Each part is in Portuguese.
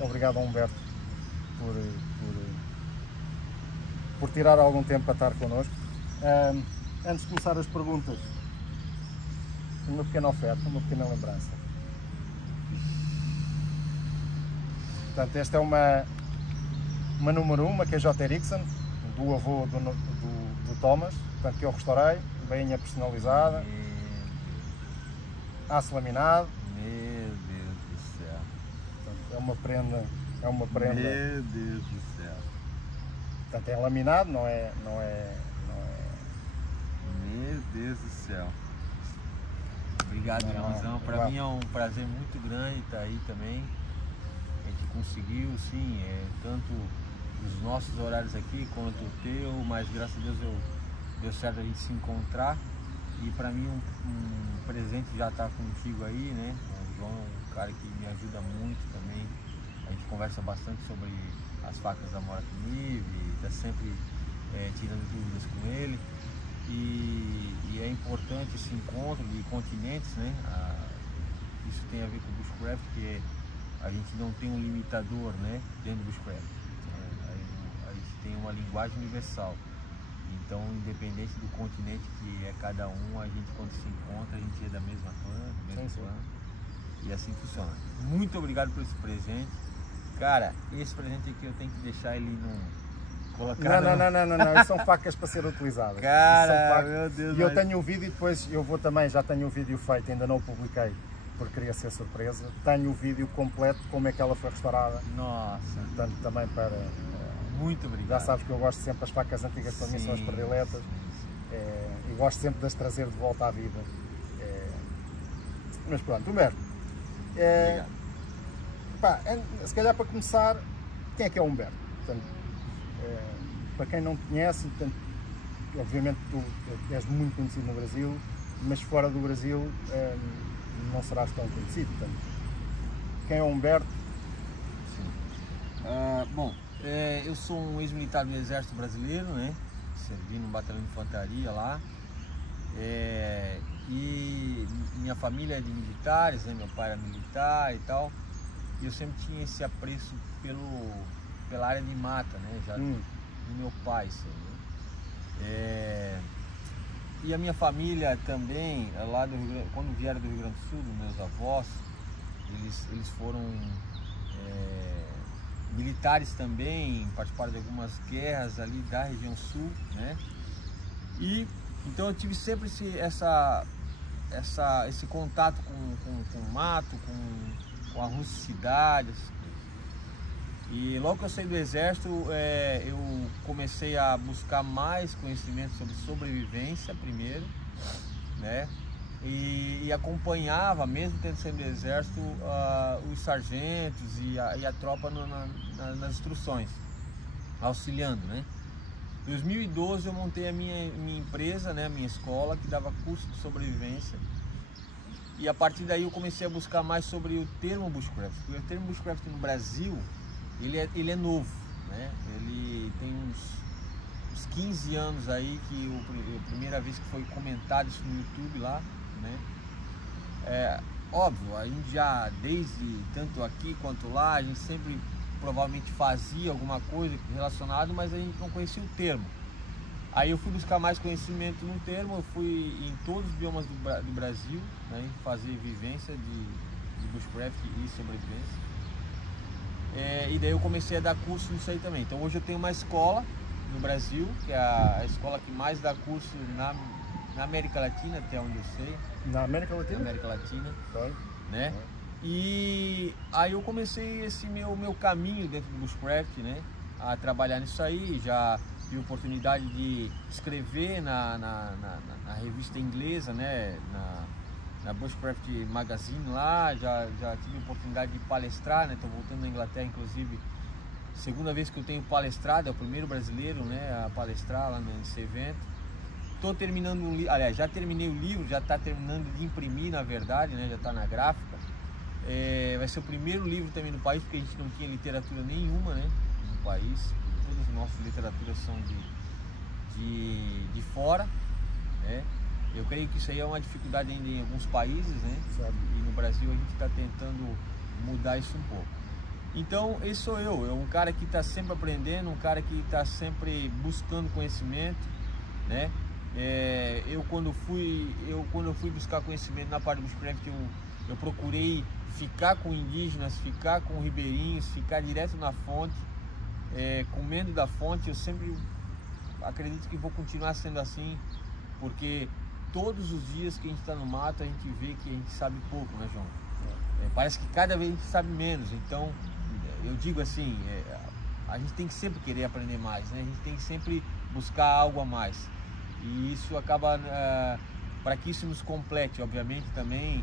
obrigado a Humberto por tirar algum tempo para estar connosco. Antes de começar as perguntas, uma pequena oferta, uma pequena lembrança. Portanto, esta é uma número 1, uma QJ Ericsson, do avô do Thomas, portanto, que eu restaurei, bainha personalizada, aço laminado. Meu Deus do céu. Portanto, é uma prenda. Meu Deus do céu. Portanto, é laminado, não é. Meu Deus do céu. Obrigado, irmãozão. Para mim é um prazer muito grande estar aí também. A gente conseguiu, sim, tanto os nossos horários aqui quanto o teu, mas graças a Deus deu certo a gente se encontrar. E para mim um presente já estar contigo aí, né? O João é um cara que me ajuda muito também. A gente conversa bastante sobre as facas da Mora Nive, está sempre tirando dúvidas com ele. E é importante esse encontro de continentes, né? Isso tem a ver com o Bushcraft, que a gente não tem um limitador, né, dentro do Bushcraft. A gente tem uma linguagem universal. Então, independente do continente que é cada um, a gente quando se encontra, a gente é da mesma clã, do mesmo clã. E assim funciona. Muito obrigado por esse presente. Cara, esse presente aqui eu tenho que deixar ele colocar. Não, isso são facas para ser utilizadas. Cara, meu Deus. E eu tenho o vídeo e depois eu vou também, já tenho o vídeo feito, ainda não o publiquei, porque queria ser surpresa. Tenho o vídeo completo, como é que ela foi restaurada. Nossa. Portanto, também para... Muito obrigado. Já sabes que eu gosto sempre, as facas antigas para mim são as prediletas. E gosto sempre de as trazer de volta à vida. Mas pronto, Humberto. Se calhar para começar, quem é que é o Humberto? Portanto, para quem não te conhece, portanto, obviamente tu és muito conhecido no Brasil, mas fora do Brasil não serás tão conhecido. Portanto, quem é o Humberto? Bom, eu sou um ex-militar do Exército Brasileiro, né? Servi num batalhão de infantaria lá. E minha família é de militares, né? Meu pai era militar e tal. E eu sempre tinha esse apreço pela área de mata, né? Já do meu pai, e a minha família também, lá do Rio Grande, quando vieram do Rio Grande do Sul, meus avós, eles foram militares também, participaram de algumas guerras ali da região sul, né? E então eu tive sempre esse contato com o mato, com a rusticidade. E logo que eu saí do exército, eu comecei a buscar mais conhecimento sobre sobrevivência primeiro, né? E acompanhava, mesmo tendo saído do exército, os sargentos e a tropa nas instruções, auxiliando, né? Em 2012 eu montei a minha empresa, né, a minha escola, que dava curso de sobrevivência. E a partir daí eu comecei a buscar mais sobre o termo Bushcraft. Porque o termo Bushcraft no Brasil, ele é novo, né? Ele tem uns 15 anos aí que a primeira vez que foi comentado isso no YouTube lá, né? Óbvio, a gente já, desde tanto aqui quanto lá, a gente sempre provavelmente fazia alguma coisa relacionada, mas a gente não conhecia o termo. Aí eu fui buscar mais conhecimento no termo, eu fui em todos os biomas do Brasil, né, fazer vivência de Bushcraft e sobrevivência. E daí eu comecei a dar curso nisso aí também. Então hoje eu tenho uma escola no Brasil, que é a escola que mais dá curso na América Latina, até onde eu sei. Na América Latina? Na América Latina, claro. Né? E aí eu comecei esse meu caminho dentro do Bushcraft, né? A trabalhar nisso aí. Já tive oportunidade de escrever na revista inglesa, né? Na Bushcraft Magazine lá. Já tive oportunidade de palestrar, né? Estou voltando na Inglaterra, inclusive. Segunda vez que eu tenho palestrado, é o primeiro brasileiro, né, a palestrar lá nesse evento. Estou terminando um livro, aliás, já terminei o livro, já está terminando de imprimir, na verdade, né? Já está na gráfica. Vai ser o primeiro livro também no país, porque a gente não tinha literatura nenhuma, né, no país. Todas as nossas literaturas são de fora, né? Eu creio que isso aí é uma dificuldade ainda em alguns países, né? E no Brasil a gente está tentando mudar isso um pouco. Então esse sou eu, um cara que está sempre aprendendo, um cara que está sempre buscando conhecimento, né? Eu quando eu fui buscar conhecimento na parte do bushcraft, eu procurei ficar com indígenas, ficar com ribeirinhos, ficar direto na fonte, comendo da fonte. Eu sempre acredito que vou continuar sendo assim, porque todos os dias que a gente está no mato, a gente vê que a gente sabe pouco, né, João? Parece que cada vez a gente sabe menos. Então eu digo assim, a gente tem que sempre querer aprender mais, né? A gente tem que sempre buscar algo a mais, e isso acaba, para que isso nos complete, obviamente também,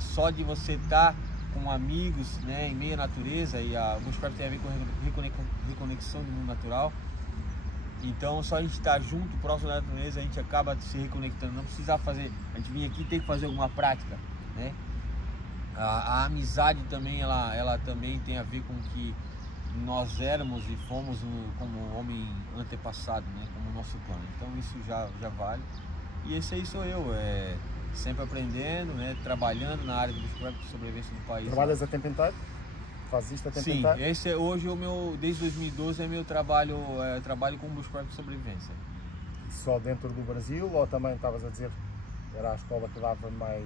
só de você estar com amigos, né, em meio à natureza, e o bushcraft tem a ver com reconexão do mundo natural. Então só a gente estar junto, próximo da natureza, a gente acaba se reconectando. Não precisa fazer, a gente vir aqui tem que fazer alguma prática, né? A amizade também, ela também tem a ver com que nós éramos e fomos como homem antepassado, né? Como o nosso plano. Então isso já vale. E esse aí sou eu, sempre aprendendo, né? Trabalhando na área do bushcraft, de sobrevivência do país. Trabalhas a tempo inteiro? Faz isto a tempo inteiro? Sim, esse hoje desde 2012 é meu trabalho, trabalho com bushcraft de sobrevivência. Só dentro do Brasil, ou também estavas a dizer era a escola que dava mais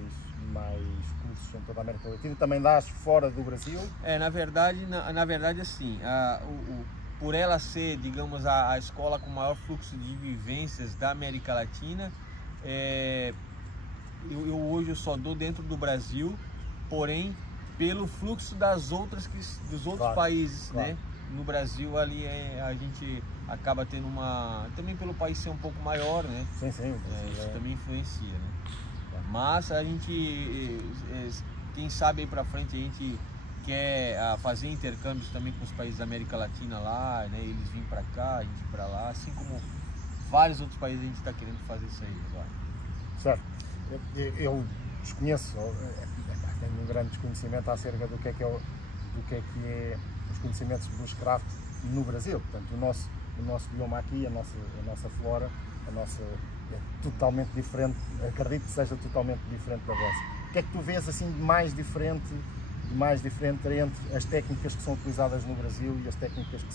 cursos em toda a América Latina? Também dás fora do Brasil? Na verdade assim, por ela ser, digamos, a escola com maior fluxo de vivências da América Latina, hoje eu só dou dentro do Brasil, porém pelo fluxo dos outros claro, países, claro, né? No Brasil ali a gente acaba tendo também pelo país ser um pouco maior, né? Sim, isso também influencia, né? Mas a gente, quem sabe aí pra frente a gente quer fazer intercâmbios também com os países da América Latina lá, né? Eles vêm pra cá, a gente pra lá, assim como vários outros países a gente está querendo fazer isso aí agora. Certo. Eu desconheço, tenho um grande desconhecimento acerca do que é os conhecimentos do bushcraft no Brasil. Portanto, o nosso bioma aqui, a nossa flora, é totalmente diferente, acredito que seja totalmente diferente da vossa. O que é que tu vês assim de mais diferente entre as técnicas que são utilizadas no Brasil e as técnicas que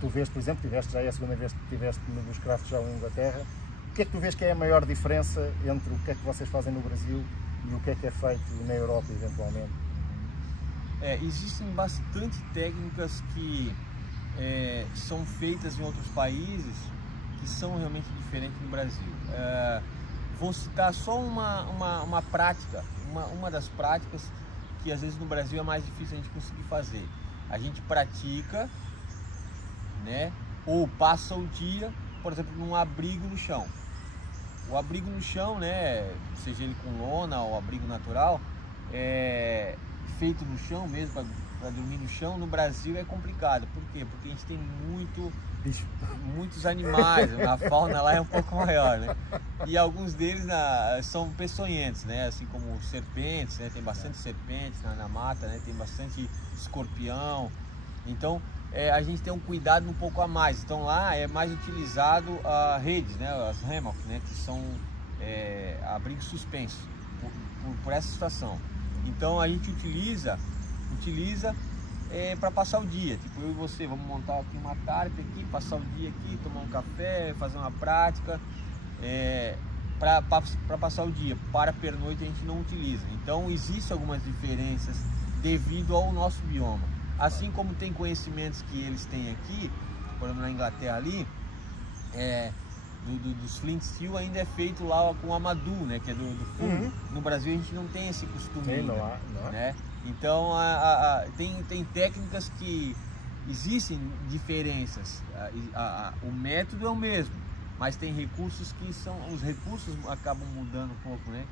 tu vês, por exemplo, já é a segunda vez que estiveste no bushcraft já em Inglaterra, o que é que tu vês que é a maior diferença entre o que é que vocês fazem no Brasil e o que é feito na Europa eventualmente? Existem bastante técnicas que são feitas em outros países que são realmente diferentes no Brasil. Vou citar só uma prática, uma das práticas que às vezes no Brasil é mais difícil a gente conseguir fazer. A gente pratica, né, ou passa o dia, por exemplo, num abrigo no chão. O abrigo no chão, né, seja ele com lona ou abrigo natural, feito no chão mesmo, para dormir no chão, no Brasil é complicado. Por quê? Porque a gente tem muitos animais, a fauna lá é um pouco maior, né? E alguns deles são peçonhentos, né? Assim como serpentes, né? Tem bastante serpentes na mata, né? Tem bastante escorpião. Então a gente tem um cuidado um pouco a mais. Então lá é mais utilizado redes, né? As hammock, né? Que são abrigos suspensos por essa situação. Então a gente utiliza para passar o dia, tipo eu e você, vamos montar aqui uma tarde aqui, passar o dia aqui, tomar um café, fazer uma prática, para passar o dia. Para pernoite a gente não utiliza. Então existem algumas diferenças devido ao nosso bioma, assim como tem conhecimentos que eles têm aqui, por exemplo na Inglaterra ali, dos flint steel ainda é feito lá com amadou, né, que é do fundo. Uhum. No Brasil a gente não tem esse costume ainda, não há. Né? Então tem técnicas que existem diferenças, o método é o mesmo, mas tem recursos que os recursos acabam mudando um pouco, né?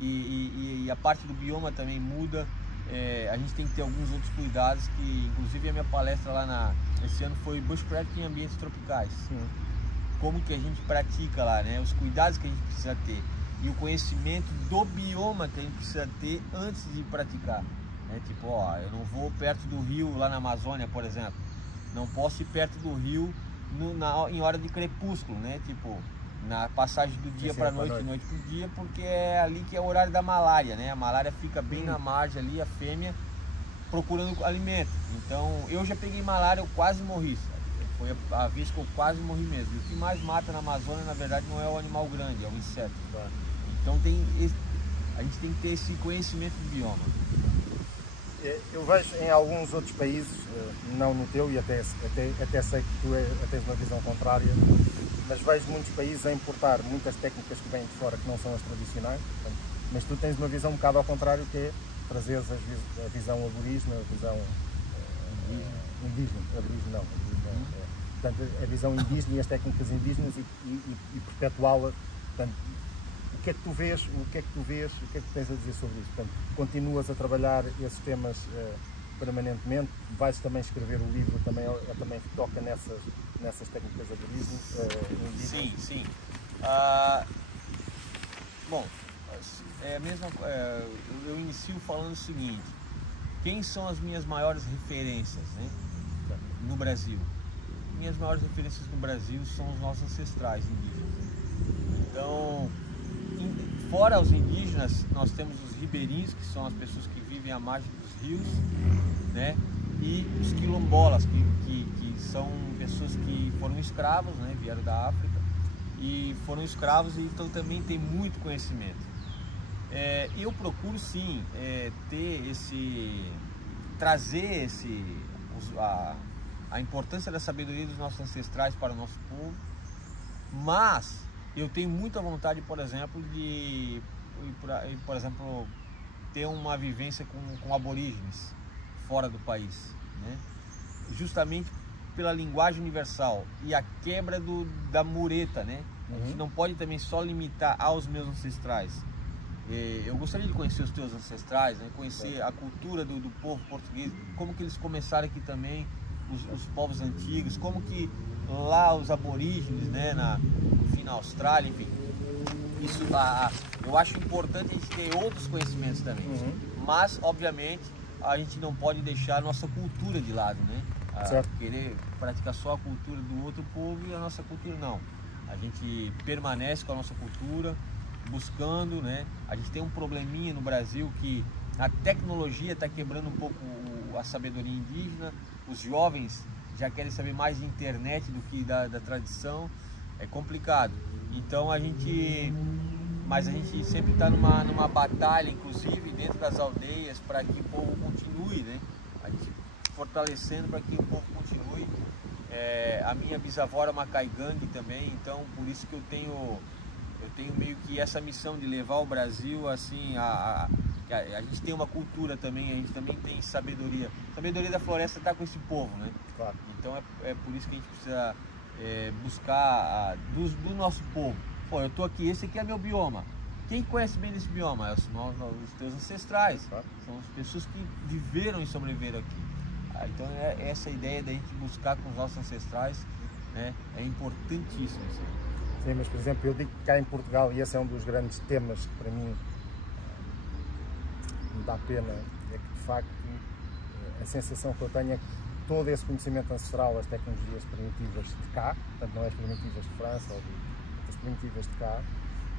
E a parte do bioma também muda. A gente tem que ter alguns outros cuidados, que inclusive a minha palestra lá esse ano foi bushcraft em ambientes tropicais. Sim. Como que a gente pratica lá, né? Os cuidados que a gente precisa ter e o conhecimento do bioma que a gente precisa ter antes de praticar, né? Tipo, eu não vou perto do rio lá na Amazônia, por exemplo, não posso ir perto do rio em hora de crepúsculo, né? Tipo, na passagem do dia para noite, noite para o dia, porque é ali que é o horário da malária, né? A malária fica bem na margem ali, a fêmea, procurando alimento. Então eu já peguei malária, eu quase morri, sabe? Foi a vez que eu quase morri mesmo. E o que mais mata na Amazônia, na verdade, não é o animal grande, é o inseto. Então a gente tem que ter esse conhecimento do bioma. Eu vejo em alguns outros países, não no teu, e até sei que tu tens uma visão contrária, mas vejo muitos países a importar muitas técnicas que vêm de fora que não são as tradicionais, portanto, mas tu tens uma visão um bocado ao contrário, que é trazeres a visão aborígena, a visão indígena, portanto, a visão indígena e as técnicas indígenas e perpetuá-la. Portanto, o que é que tu vês, o que é que tens a dizer sobre isso? Portanto, continuas a trabalhar esses temas permanentemente, vais também escrever o livro, também que toca nessas técnicas aborígenes? Sim, sim. Bom, eu inicio falando o seguinte: quem são as minhas maiores referências, né, no Brasil? Minhas maiores referências no Brasil são os nossos ancestrais indígenas. Então, fora os indígenas, nós temos os ribeirinhos, que são as pessoas que vivem à margem dos rios, né? E os quilombolas, que são pessoas que foram escravos, né? Vieram da África e foram escravos, e então também tem muito conhecimento. Eu procuro sim trazer a importância da sabedoria dos nossos ancestrais para o nosso povo, mas eu tenho muita vontade, por exemplo, de ter uma vivência com aborígenes fora do país, né? Justamente pela linguagem universal e a quebra da mureta, né? A gente não pode também só limitar aos meus ancestrais. Eu gostaria de conhecer os teus ancestrais, né? Conhecer a cultura do povo português, como que eles começaram aqui também, os povos antigos, como que lá os aborígenes, né, na Austrália, enfim. Isso, eu acho importante a gente ter outros conhecimentos também, mas obviamente a gente não pode deixar a nossa cultura de lado, né? Querer praticar só a cultura do outro povo e a nossa cultura não. A gente permanece com a nossa cultura, buscando, né? A gente tem um probleminha no Brasil que a tecnologia está quebrando um pouco a sabedoria indígena. Os jovens já querem saber mais de internet do que da tradição. É complicado. Então mas a gente sempre está numa batalha, inclusive dentro das aldeias, para que o povo continue, né? A gente fortalecendo para que o povo continue. A minha bisavó era uma caigangue também, então por isso que eu tenho meio que essa missão de levar o Brasil assim a gente tem uma cultura também, a gente também tem sabedoria. A sabedoria da floresta está com esse povo, né? Claro. Então é por isso que a gente precisa buscar do nosso povo. Pô, eu tô aqui, esse aqui é meu bioma. Quem conhece bem desse bioma? Os teus ancestrais. Claro. São as pessoas que viveram e sobreviveram aqui. Então essa ideia da gente buscar com os nossos ancestrais, né, é importantíssimo. Sim, mas por exemplo, eu digo que cá em Portugal, e esse é um dos grandes temas que para mim me dá pena, é que de facto a sensação que eu tenho é que todo esse conhecimento ancestral, as tecnologias primitivas de cá, portanto não as primitivas de França ou as primitivas de cá,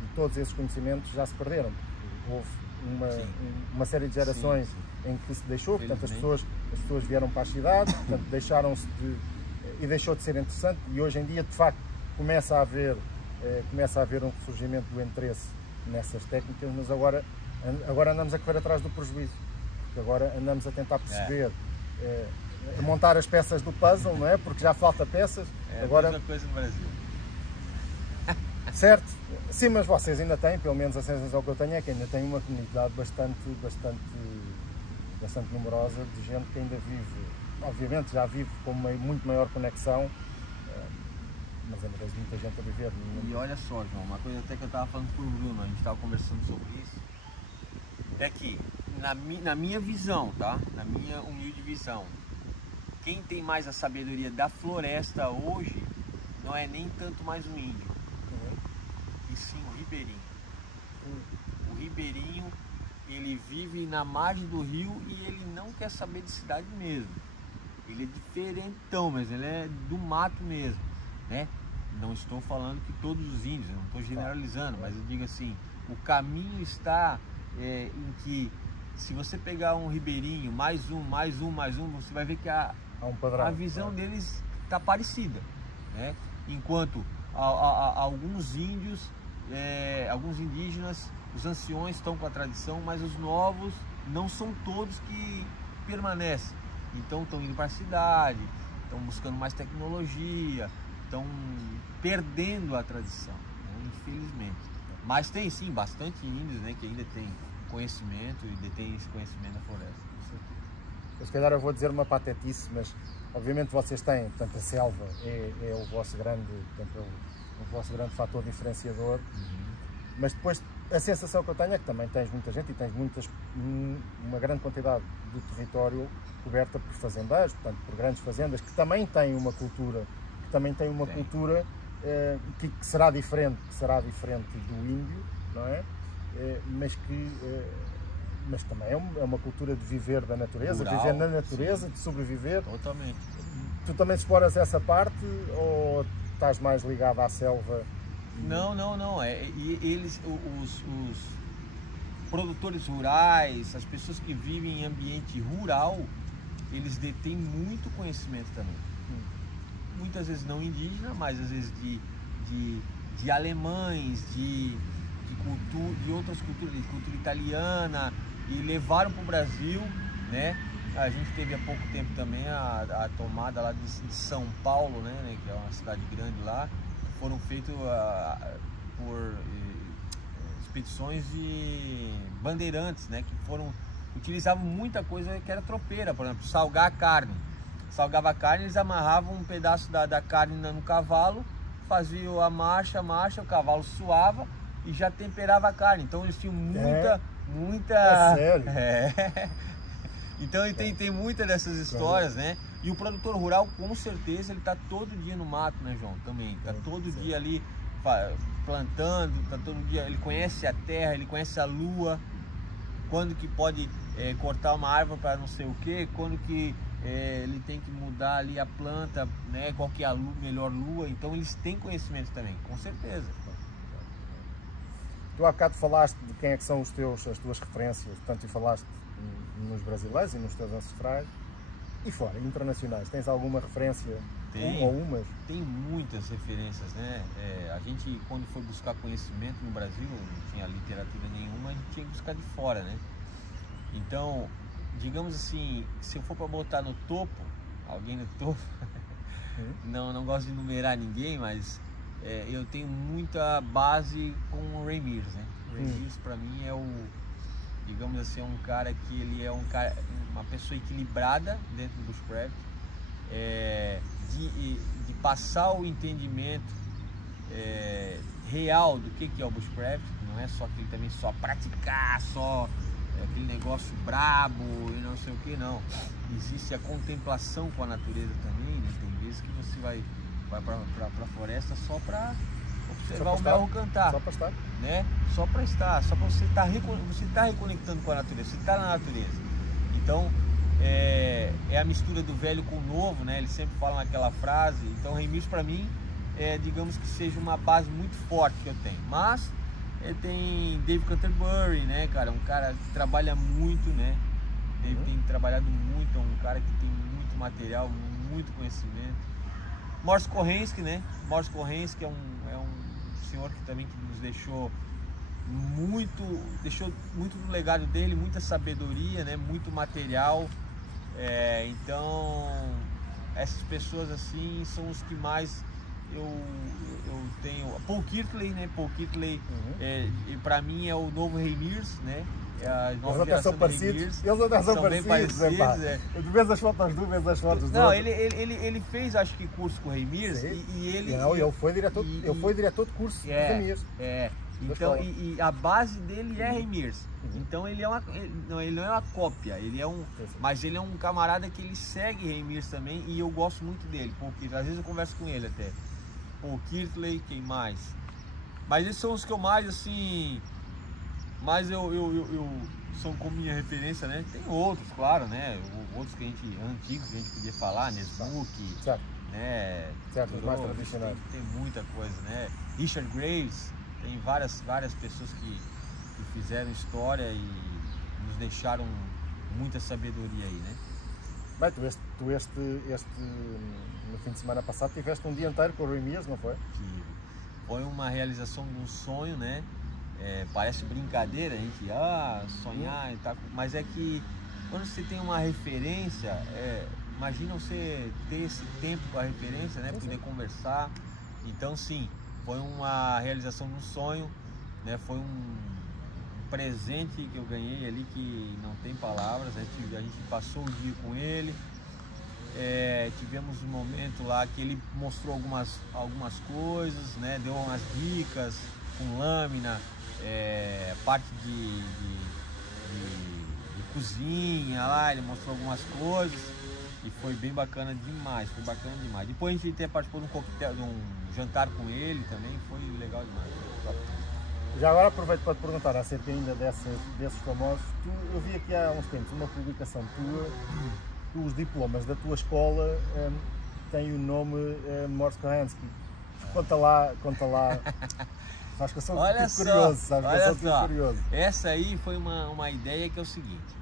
e todos esses conhecimentos já se perderam. Houve uma série de gerações em que se deixou, portanto as pessoas vieram para as cidades, portanto deixaram-se e deixou de ser interessante, e hoje em dia de facto começa a haver um ressurgimento do interesse nessas técnicas, mas agora andamos a correr atrás do prejuízo, porque agora andamos a tentar perceber, a montar as peças do puzzle, não é? Porque já falta peças. Agora a mesma coisa no Brasil. Certo? Sim, mas vocês ainda têm, pelo menos a sensação que eu tenho é que ainda tem uma comunidade bastante numerosa de gente que ainda vive, obviamente já vive com uma muito maior conexão, mas ainda vejo muita gente a viver. E olha só, João, uma coisa até que eu estava falando com o Bruno, a gente estava conversando sobre isso, é que na minha visão, tá? Na minha humilde visão, quem tem mais a sabedoria da floresta hoje não é nem tanto mais o índio, e sim o ribeirinho. O ribeirinho, ele vive na margem do rio e ele não quer saber de cidade mesmo. Ele é diferentão, mas ele é do mato mesmo, né? Não estou falando que todos os índios, não estou generalizando, mas eu digo assim, o caminho está em que se você pegar um ribeirinho, mais um, você vai ver que um padrão, a visão deles está parecida, né? Enquanto alguns índios, alguns indígenas, os anciões estão com a tradição, mas os novos não são todos que permanecem. Então estão indo para a cidade, estão buscando mais tecnologia, estão perdendo a tradição, né? Infelizmente. Mas tem sim bastante índios, né, que ainda tem conhecimento e detém esse conhecimento da floresta. Se calhar eu vou dizer uma patetice, mas obviamente vocês têm, portanto, a selva é o vosso grande, portanto, o vosso grande fator diferenciador, mas depois a sensação que eu tenho é que também tens muita gente e tens uma grande quantidade do território coberta por fazendeiros, portanto, por grandes fazendas, que também têm uma cultura, que será diferente do índio, não é? Mas também é uma cultura de viver da natureza, rural, viver na natureza, sim. De sobreviver. Totalmente. Tu também exploras essa parte ou estás mais ligado à selva? Não. Os produtores rurais, as pessoas que vivem em ambiente rural, eles detêm muito conhecimento também. Muitas vezes não indígena, mas às vezes de alemães, de outras culturas, de cultura italiana, e levaram para o Brasil, né? A gente teve há pouco tempo também a tomada lá de São Paulo, né? Que é uma cidade grande lá, foram feitos por expedições de bandeirantes, né? Que utilizavam muita coisa que era tropeira, por exemplo, salgar a carne. Salgava a carne, eles amarravam um pedaço da carne no cavalo, faziam a marcha, o cavalo suava e já temperava a carne. Então eles tinham muita... É sério? Então tem muitas dessas histórias, né? E o produtor rural, com certeza, ele está todo dia no mato, né, João? Também. Está todo dia ali plantando, está todo dia... Ele conhece a terra, ele conhece a lua, quando que pode cortar uma árvore para não sei o quê, quando que ele tem que mudar ali a planta, né? Qual que é a melhor lua. Então eles têm conhecimento também, com certeza. Tu há bocado falaste de quem é que são as tuas referências, portanto, e falaste nos brasileiros e nos teus ancestrais. E fora, internacionais, tens alguma referência? Ou umas? Tem muitas referências, né? A gente, quando foi buscar conhecimento no Brasil, não tinha literatura nenhuma, a gente tinha que buscar de fora, né? Então, digamos assim, se eu for para botar no topo, alguém no topo, não gosto de numerar ninguém, mas eu tenho muita base com o Ray Mears, né? O Ray Mears, para mim, digamos assim, um cara que ele é uma pessoa equilibrada dentro do bushcraft, de passar o entendimento real do que é o bushcraft. Não é só aquele também só praticar, só aquele negócio brabo e não sei o que, não. Existe a contemplação com a natureza também, né? Tem vezes que você vai para a floresta só para observar o melro cantar, só para estar, né? Só para estar, só para você estar reconectando com a natureza, você está na natureza. Então é a mistura do velho com o novo, né? Eles sempre falam aquela frase. Então Ray Mears para mim digamos que seja uma base muito forte que eu tenho. Mas tem Dave Canterbury, né, cara? Um cara que trabalha muito, né? Dave tem trabalhado muito, é um cara que tem muito material, muito conhecimento. Morris Korensky, né? Morris Korensky é um senhor que também nos deixou muito do legado dele, muita sabedoria, né? Muito material. Então essas pessoas assim são os que mais eu tenho. Paul Kirtley, né? Paul Kirtley para mim é o novo Ray Mears, né? A nova geração de Ray Mears. Eles até são bem parecidos. Tu vês as fotos do, vês as fotos do. Não, ele fez, acho que, curso com o Ray Mears e ele... Não, ele foi diretor de curso do Ray Mears. Então, e a base dele é Ray Mears. Então ele não é uma cópia, mas ele é um camarada que ele segue Ray Mears também, e eu gosto muito dele, porque às vezes eu converso com ele até. Paul Kirtley, quem mais? Mas esses são os que eu mais, assim, são como minha referência, né? Tem outros, claro, né? Outros antigos que a gente podia falar, Nesbook, né? Certo, os mais tradicionais. Tem muita coisa, né? Richard Graves, tem várias pessoas que fizeram história e nos deixaram muita sabedoria aí, né? Bem, no fim de semana passado tiveste um dia inteiro com o Rui Mias, não foi? Foi uma realização de um sonho, né? Parece brincadeira, a gente sonhar e tal, mas é que quando você tem uma referência, imagina você ter esse tempo com a referência, né? Poder conversar. Então sim, foi uma realização de um sonho, né? Foi um presente que eu ganhei ali que não tem palavras. A gente passou o dia com ele, tivemos um momento lá que ele mostrou algumas coisas, né? Deu umas dicas com lâmina, parte de cozinha lá, ele mostrou algumas coisas e foi bem bacana demais, Depois a gente até participou de um coquetel, de um jantar com ele também, foi legal demais. Já agora aproveito para te perguntar acerca ainda desses famosos. Eu vi aqui há uns tempos uma publicação tua, os diplomas da tua escola têm o nome Morse Korensky. Conta lá. Acho que eu sou curioso. Essa aí foi uma ideia que é o seguinte: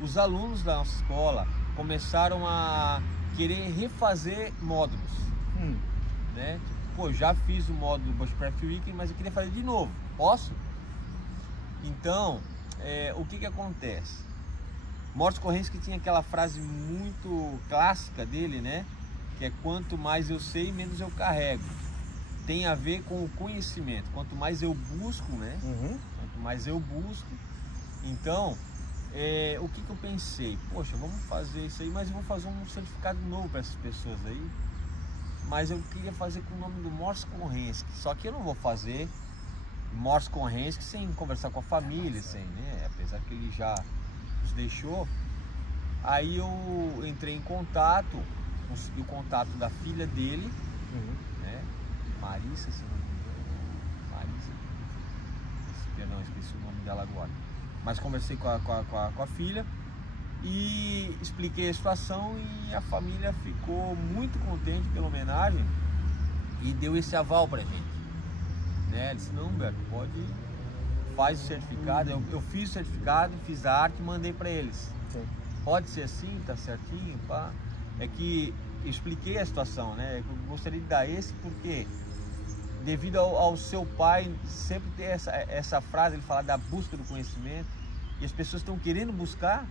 os alunos da nossa escola começaram a querer refazer módulos, né? Pô, já fiz o módulo Bushcraft Weekend, mas eu queria fazer de novo. Posso? Então, o que acontece? Morse Korensky tinha aquela frase muito clássica dele, né? Que é: quanto mais eu sei, menos eu carrego. Tem a ver com o conhecimento. Quanto mais eu busco, né? Quanto mais eu busco. Então, o que eu pensei? Poxa, vamos fazer isso aí, mas eu vou fazer um certificado novo para essas pessoas aí. Mas eu queria fazer com o nome do Morse Korensky. Só que eu não vou fazer Morse Korensky sem conversar com a família, né? Apesar que ele já nos deixou. Aí eu entrei em contato, consegui o contato da filha dele, né? Marissa, se não me engano. Marissa. Perdão, esqueci o nome dela agora. Mas conversei com a filha e expliquei a situação e a família ficou muito contente pela homenagem e deu esse aval pra gente, né? Ele disse: não, Humberto, faz o certificado. Eu fiz o certificado, fiz a arte e mandei para eles. Sim. Pode ser assim, tá certinho, pá. É que eu expliquei a situação, né? Eu gostaria de dar esse porque, devido ao seu pai sempre ter essa frase, ele fala da busca do conhecimento, e as pessoas estão querendo buscar,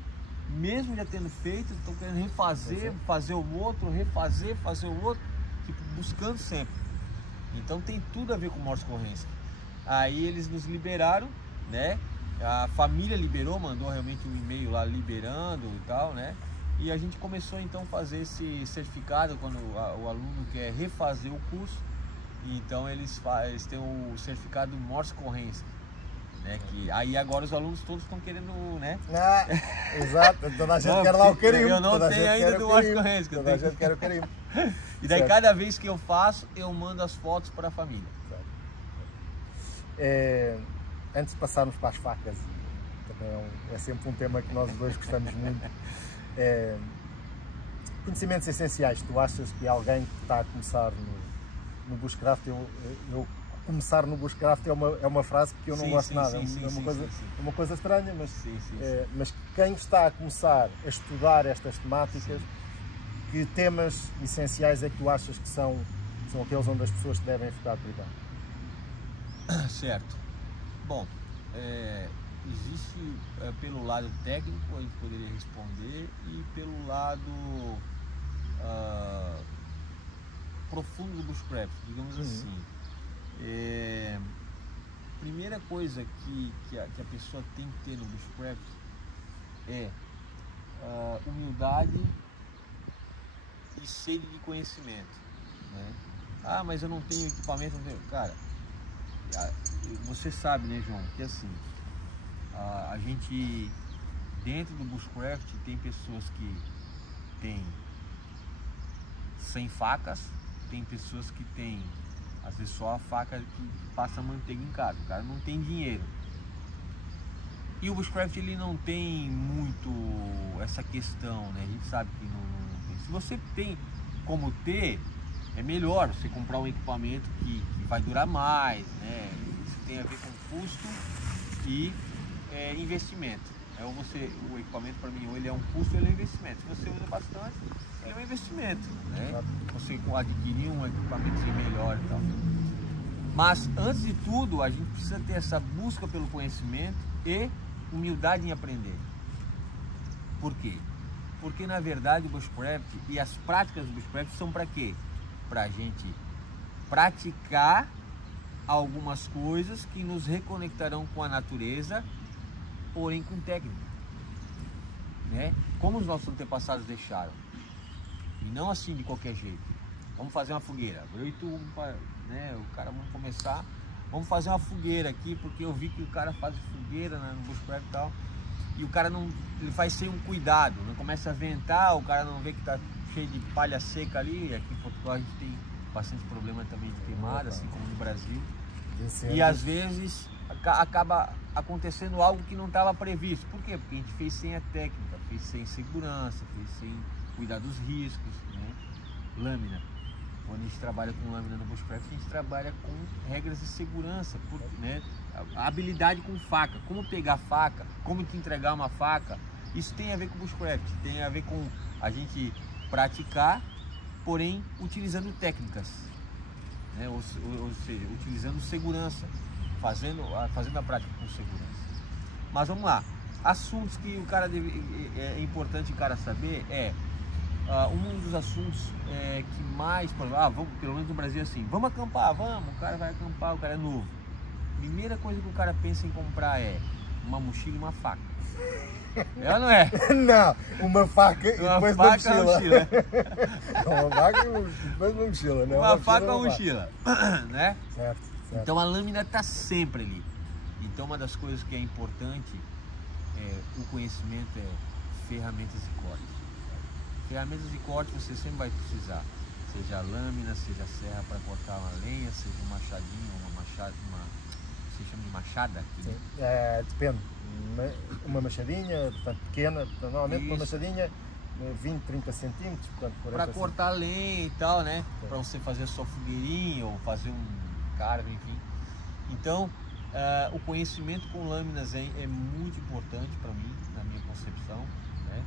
mesmo já tendo feito, estão querendo refazer, fazer o outro, refazer, fazer o outro, tipo, buscando sempre. Então tem tudo a ver com o Morse Korensky. Aí eles nos liberaram, né? A família liberou, mandou realmente um e-mail lá liberando e tal, né? E a gente começou então a fazer esse certificado quando o aluno quer refazer o curso. Então eles têm o certificado Morse Korensky, né? Que aí agora os alunos todos estão querendo, né? Exato, toda a gente quer lá o carimbo. Eu não tenho ainda do Morse Korensky. Toda a gente quer o carimbo. E daí cada vez que eu faço, eu mando as fotos para a família. Antes de passarmos para as facas, também é sempre um tema que nós dois gostamos muito. Conhecimentos essenciais. Tu achas que alguém que está a começar no bushcraft, eu começar no bushcraft é uma frase que eu não gosto nada, é uma coisa estranha, mas quem está a começar a estudar estas temáticas, que temas essenciais é que tu achas que são aqueles onde as pessoas devem focar primeiro? Certo. Bom, existe pelo lado técnico, a gente poderia responder, e pelo lado profundo do bushcraft, digamos assim. Primeira coisa que a pessoa tem que ter no bushcraft é humildade e sede de conhecimento, né? Ah, mas eu não tenho equipamento, não tenho. Cara, você sabe, né, João, que assim, a gente dentro do bushcraft tem pessoas que têm 100 facas, tem pessoas que têm às vezes só a faca que passa manteiga em casa, o cara não tem dinheiro. E o bushcraft ele não tem muito essa questão, né? A gente sabe que não tem. Se você tem como ter, é melhor você comprar um equipamento que vai durar mais, né? Isso tem a ver com custo e investimento. O equipamento para mim, ou ele é um custo ou ele é um investimento. Se você usa bastante, ele é um investimento, né? Você adquirir um equipamento melhor e tal. Mas antes de tudo, a gente precisa ter essa busca pelo conhecimento e humildade em aprender. Por quê? Porque na verdade o bushcraft e as práticas do bushcraft são para quê? Para a gente praticar algumas coisas que nos reconectarão com a natureza, porém com técnica, né? Como os nossos antepassados deixaram, e não assim de qualquer jeito. Vamos fazer uma fogueira, né? O cara, vamos fazer uma fogueira aqui, porque eu vi que o cara faz fogueira, né, no bushcraft e tal, e o cara não, ele faz sem um cuidado, não começa a ventar, o cara não vê que tá cheio de palha seca ali. Aqui em Portugal a gente tem bastante problema também de queimada, assim como no Brasil. E às vezes acaba acontecendo algo que não estava previsto. Por quê? Porque a gente fez sem a técnica, fez sem segurança, fez sem cuidar dos riscos, né? Lâmina. Quando a gente trabalha com lâmina no bushcraft, a gente trabalha com regras de segurança, né? A habilidade com faca, como pegar faca, como te entregar uma faca. Isso tem a ver com o bushcraft, tem a ver com a gente praticar, porém utilizando técnicas, né? Ou seja, utilizando segurança, fazendo a prática com segurança. Mas vamos lá, assuntos que o cara é importante o cara saber um dos assuntos que mais, vamos, pelo menos no Brasil é assim, vamos acampar, vamos, o cara vai acampar, o cara é novo. Primeira coisa que o cara pensa em comprar é uma mochila e uma faca. É ou não é? Não, uma faca e depois uma mochila. Uma faca e depois uma mochila, né? Uma faca ou uma mochila, né? Certo. Então a lâmina está sempre ali. Então uma das coisas que é importante o conhecimento é ferramentas de corte. Ferramentas de corte você sempre vai precisar, seja a lâmina, seja a serra para cortar uma lenha, seja um machadinho, você chama de machada aqui, né? Depende, uma machadinha, portanto, pequena, normalmente uma machadinha 20, 30 centímetros, portanto 40 para cortar lenha e tal, né? Para você fazer a sua fogueirinha ou fazer um carve, enfim. Então, o conhecimento com lâminas é muito importante para mim, na minha concepção, né?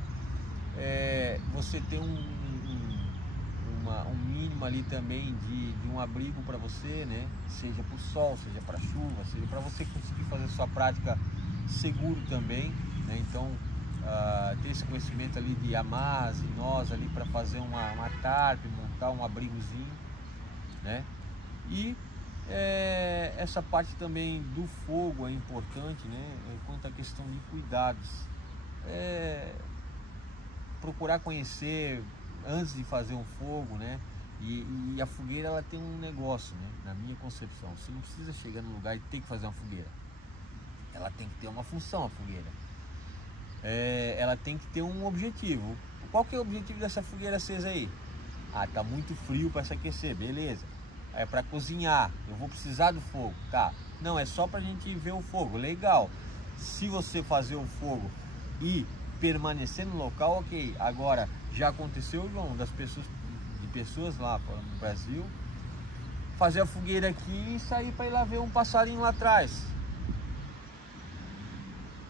Você tem um mínimo ali também de um abrigo para você, né? Seja para o sol, seja para a chuva, seja para você conseguir fazer sua prática seguro também, né? Então ter esse conhecimento ali de amarras e nós ali para fazer uma tarpe, montar um abrigozinho, né? E essa parte também do fogo é importante, né? Quanto à questão de cuidados, procurar conhecer antes de fazer um fogo, né? E a fogueira, ela tem um negócio, né? Na minha concepção, você não precisa chegar no lugar e ter que fazer uma fogueira. Ela tem que ter uma função, a fogueira. Ela tem que ter um objetivo. Qual que é o objetivo dessa fogueira acesa aí? Tá muito frio para se aquecer, beleza. É para cozinhar, eu vou precisar do fogo, tá? Não, é só para a gente ver o fogo, legal. Se você fazer o fogo e permanecer no local, ok. Agora, já aconteceu, João, de pessoas lá no Brasil fazer a fogueira aqui e sair para ir lá ver um passarinho lá atrás,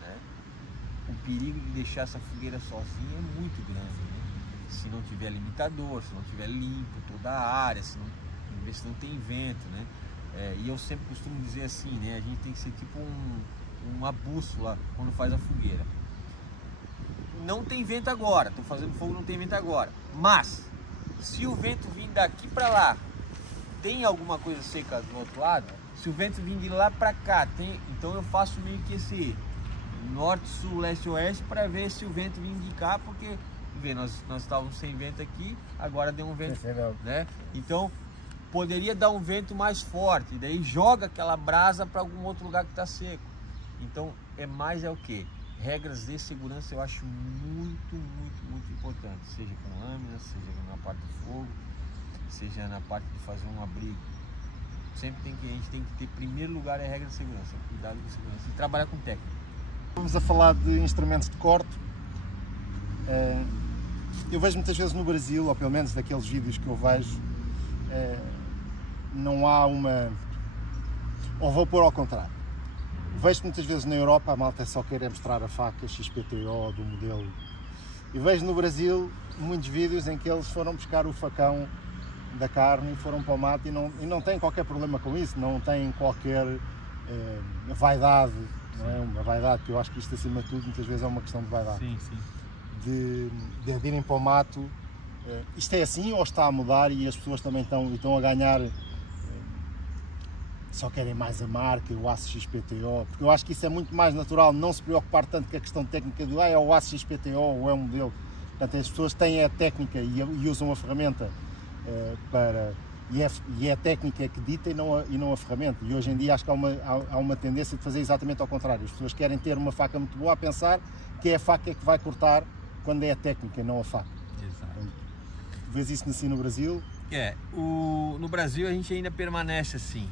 né? O perigo de deixar essa fogueira sozinha é muito grande, né? Se não tiver limitador, se não tiver limpo toda a área, se não tem vento, né? E eu sempre costumo dizer assim, né? A gente tem que ser tipo uma bússola quando faz a fogueira. Não tem vento agora, estou fazendo fogo, não tem vento agora, mas se o vento vir daqui para lá, tem alguma coisa seca do outro lado. Se o vento vir de lá para cá, então eu faço meio que esse norte, sul, leste, oeste para ver se o vento vir de cá, porque nós estávamos sem vento aqui, agora deu um vento, né? Então poderia dar um vento mais forte, daí joga aquela brasa para algum outro lugar que está seco. Então é o que? Regras de segurança eu acho muito importante, seja com lâminas, seja na parte do fogo, seja na parte de fazer um abrigo. Sempre a gente tem que ter, em primeiro lugar, a regra de segurança, cuidado com segurança e trabalhar com técnica. Vamos a falar de instrumentos de corte. Eu vejo muitas vezes no Brasil, ou pelo menos daqueles vídeos que eu vejo, não há ou vou pôr ao contrário. vejo muitas vezes na Europa a malta só quer mostrar a faca XPTO do modelo. E vejo no Brasil muitos vídeos em que eles foram buscar o facão da carne e foram para o mato e não têm qualquer problema com isso, não têm qualquer vaidade, não é? Uma vaidade, que eu acho que isto acima de tudo muitas vezes é uma questão de vaidade. Sim, sim. De irem para o mato. Isto é assim ou está a mudar e as pessoas também estão a ganhar, só querem mais a marca, o aço XPTO, porque eu acho que isso é muito mais natural, não se preocupar tanto com a questão técnica do é o aço XPTO ou é um modelo. Portanto, as pessoas têm a técnica e usam a ferramenta e é a técnica que dita e não a ferramenta. E hoje em dia acho que há uma tendência de fazer exatamente ao contrário. As pessoas querem ter uma faca muito boa a pensar que é a faca que vai cortar quando é a técnica e não a faca. Exato. Então, vês isso assim no Brasil? No Brasil a gente ainda permanece assim.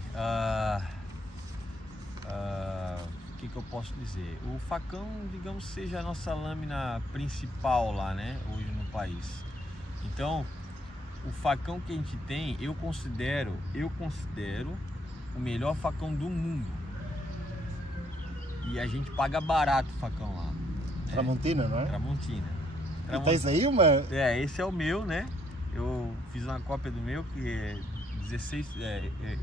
O que eu posso dizer? O facão, digamos, seja a nossa lâmina principal lá, né? Hoje no país. Então, o facão que a gente tem, eu considero o melhor facão do mundo. E a gente paga barato o facão lá. Né? Tramontina, não é? Tramontina. E tens aí uma? Esse é o meu, né? Eu fiz uma cópia do meu que é 16,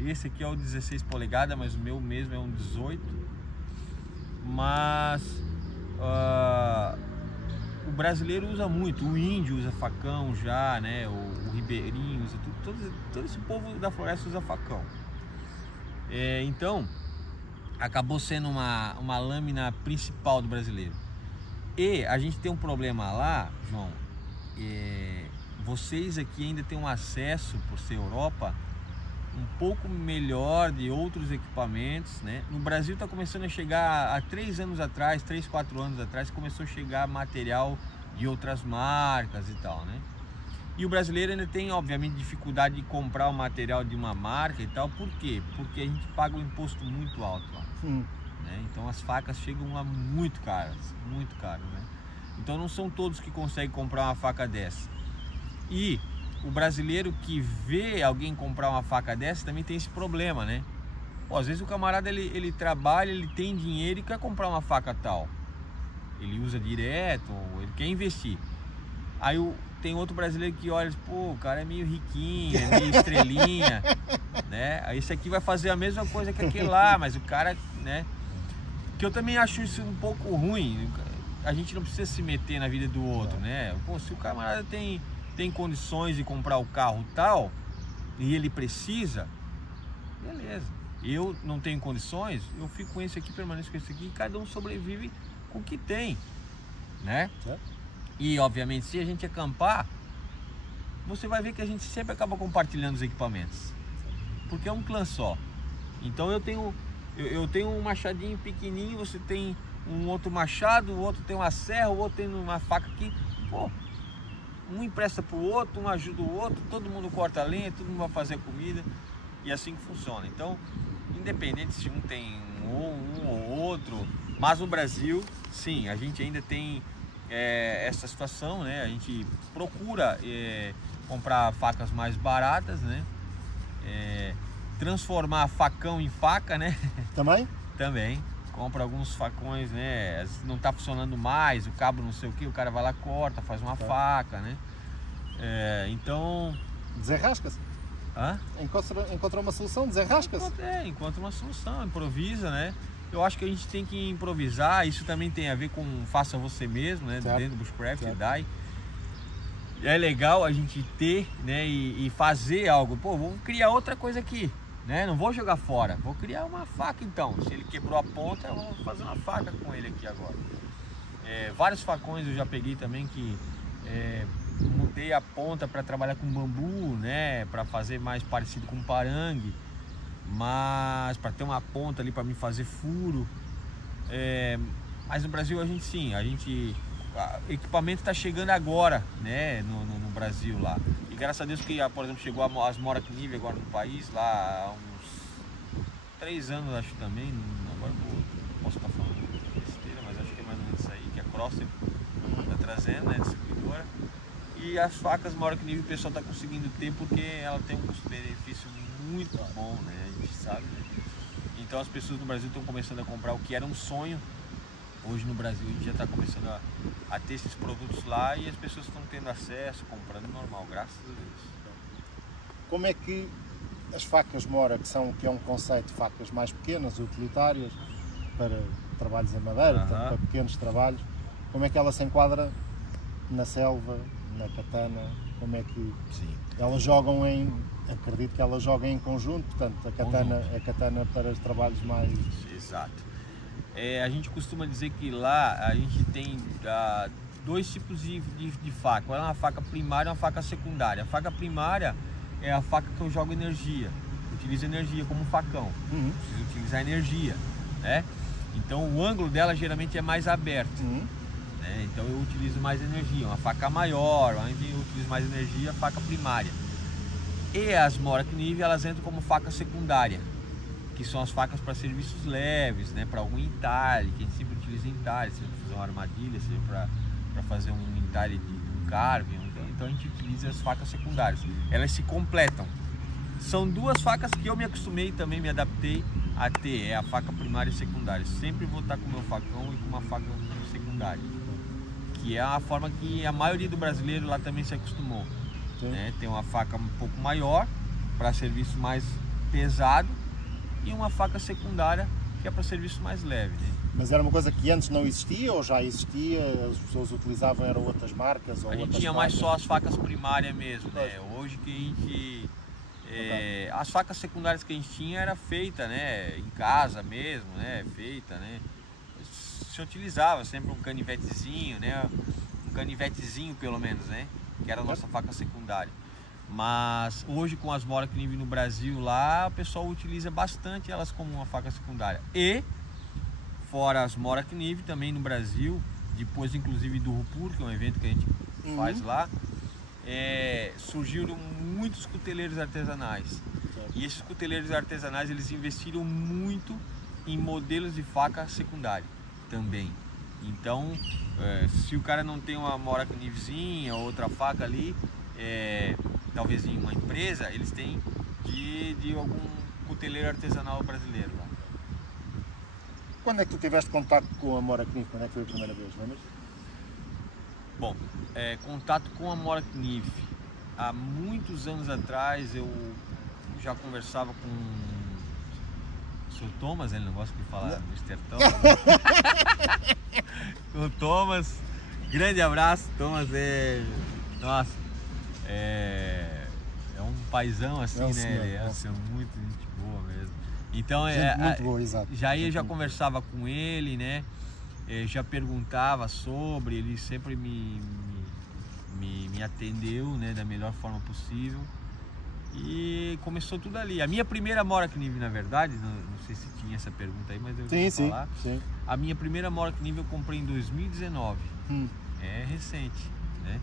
esse aqui é o 16 polegadas, mas o meu mesmo é um 18. Mas o brasileiro usa muito, o índio usa facão já, né? O ribeirinho usa todo esse povo da floresta usa facão. Então acabou sendo uma lâmina principal do brasileiro. E a gente tem um problema lá, João. Vocês aqui ainda têm um acesso, por ser Europa, um pouco melhor de outros equipamentos, né? No Brasil está começando a chegar, há 3 anos atrás, 3, 4 anos atrás, começou a chegar material de outras marcas e tal, né? E o brasileiro ainda tem, obviamente, dificuldade de comprar o material de uma marca e tal. Por quê? Porque a gente paga um imposto muito alto lá. Né? Então as facas chegam lá muito caras, né? Então não são todos que conseguem comprar uma faca dessa. E o brasileiro que vê alguém comprar uma faca dessa também tem esse problema, né? Pô, às vezes o camarada ele trabalha, ele tem dinheiro e quer comprar uma faca tal. Ele usa direto, ele quer investir. Aí tem outro brasileiro que olha, pô, o cara é meio riquinho, é meio estrelinha, né? Aí esse aqui vai fazer a mesma coisa que aquele lá, mas o cara, né? Que eu também acho isso um pouco ruim. A gente não precisa se meter na vida do outro, né? Pô, se o camarada tem condições de comprar o carro tal e ele precisa, beleza. Eu não tenho condições, eu fico com esse aqui, permaneço com esse aqui, e cada um sobrevive com o que tem, né? E obviamente, se a gente acampar, você vai ver que a gente sempre acaba compartilhando os equipamentos, porque é um clã só. Então eu tenho um machadinho pequenininho, você tem um outro machado, o outro tem uma serra, o outro tem uma faca aqui. Pô, um empresta para o outro, um ajuda o outro, todo mundo corta a lenha, todo mundo vai fazer comida, e assim que funciona. Então, independente se um tem um ou outro, mas no Brasil, sim, a gente ainda tem essa situação, né? A gente procura comprar facas mais baratas, né? Transformar facão em faca, né? Também? Também. Compra alguns facões, né? Às vezes não tá funcionando mais, o cabo não sei o que, o cara vai lá, corta, faz uma faca, né? Então... Desenrasca-se. Encontra uma solução, desenrasca-se. Encontra uma solução, improvisa, né? Eu acho que a gente tem que improvisar, isso também tem a ver com faça você mesmo, né? Certo. Dentro do Bushcraft, DAI. E é legal a gente ter, né? E fazer algo. Pô, vou criar outra coisa aqui. Né? Não vou jogar fora, vou criar uma faca então. Se ele quebrou a ponta, eu vou fazer uma faca com ele aqui agora. Vários facões eu já peguei também que mudei a ponta para trabalhar com bambu, né? Para fazer mais parecido com parangue, mas para ter uma ponta ali para me fazer furo. Mas no Brasil a gente equipamento está chegando agora, né? No Brasil lá. E graças a Deus que, por exemplo, chegou as Mora Kniv agora no país, lá há uns 3 anos, acho também. Agora posso estar falando besteira, mas acho que é mais ou menos isso aí, que a Crosser está trazendo, né? Distribuidora. E as facas Mora Kniv o pessoal está conseguindo ter porque ela tem um custo-benefício muito bom, né? A gente sabe, né? Então as pessoas no Brasil estão começando a comprar o que era um sonho. Hoje no Brasil a gente já está começando a ter esses produtos lá e as pessoas estão tendo acesso, comprando normal, graças a Deus. Como é que as facas Mora, que é um conceito de facas mais pequenas, utilitárias, para trabalhos em madeira, portanto, para pequenos trabalhos, como é que ela se enquadra na selva, na katana? Como é que elas jogam acredito que elas jogam em conjunto, portanto a katana para os trabalhos mais... Exato. A gente costuma dizer que lá a gente tem dois tipos de faca. Ela é uma faca primária e uma faca secundária. A faca primária é a faca que eu jogo energia, utiliza energia como facão, preciso utilizar energia, né? Então o ângulo dela geralmente é mais aberto, né? Então eu utilizo mais energia, uma faca maior, onde eu utilizo mais energia, faca primária. E as Mora Kniv, elas entram como faca secundária, que são as facas para serviços leves, né? Para algum entalhe, que a gente sempre utiliza entalhe, seja para fazer uma armadilha, seja para fazer um entalhe de um carving. Então a gente utiliza as facas secundárias, elas se completam. São duas facas que eu me acostumei também, me adaptei a ter, é a faca primária e secundária. Sempre vou estar com o meu facão e com uma faca secundária, que é a forma que a maioria do brasileiro lá também se acostumou, né? Tem uma faca um pouco maior para serviço mais pesado e uma faca secundária que é para serviço mais leve, né? Mas era uma coisa que antes não existia ou já existia? As pessoas utilizavam, eram outras marcas? Ou a gente tinha mais só as facas primárias mesmo, né? Hoje que a gente... as facas secundárias que a gente tinha era feita, né? Em casa mesmo, né? Feita, né? Se utilizava sempre um canivetezinho, né? Um canivetezinho pelo menos, né? Que era a nossa faca secundária. Mas hoje com as Mora Kniv no Brasil lá, o pessoal utiliza bastante elas como uma faca secundária. E fora as Mora Kniv também no Brasil, depois inclusive do Rupur, que é um evento que a gente faz lá, surgiram muitos cuteleiros artesanais. E esses cuteleiros artesanais, eles investiram muito em modelos de faca secundária também. Então, se o cara não tem uma Mora Knivzinha ou outra faca ali, talvez em uma empresa, eles têm de algum cuteleiro artesanal brasileiro lá. Quando é que tu tiveste contato com a Mora Kniv? Quando é que foi a primeira vez, lembras? Bom, contato com a Mora Kniv. Há muitos anos atrás eu já conversava com o Sr. Thomas, ele não gosta de falar Mr. Thomas. Com o Thomas, grande abraço, Thomas nossa, é um paizão assim, né? Senhor, ele é muito gente boa mesmo. Então muito boa, exato. Eu já conversava com ele, né? Já perguntava sobre, ele sempre me atendeu, né, da melhor forma possível. E começou tudo ali. A minha primeira Mora Kniv, na verdade, não sei se tinha essa pergunta aí, mas eu vou falar. Sim. A minha primeira Mora Kniv eu comprei em 2019. É recente, né?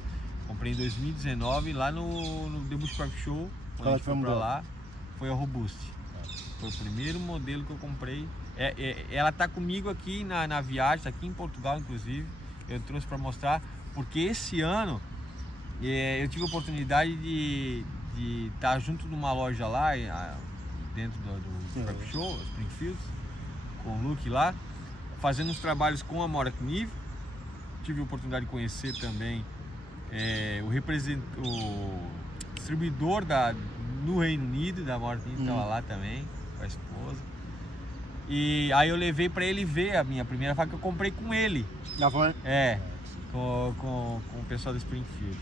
Comprei em 2019 lá no The Bushcraft Show, quando a gente foi pra lá, foi a Robust. Foi o primeiro modelo que eu comprei. Ela tá comigo aqui na viagem, tá aqui em Portugal inclusive. Eu trouxe para mostrar, porque esse ano eu tive a oportunidade de estar junto de uma loja lá, dentro do Craft Show, Springfield, com o Luke lá, fazendo uns trabalhos com a Mora Kniv. Tive a oportunidade de conhecer também o distribuidor no Reino Unido da Mora Kniv, estava lá também, com a esposa. E aí eu levei para ele ver a minha primeira faca que eu comprei com ele. Já foi? Com o pessoal do Springfield.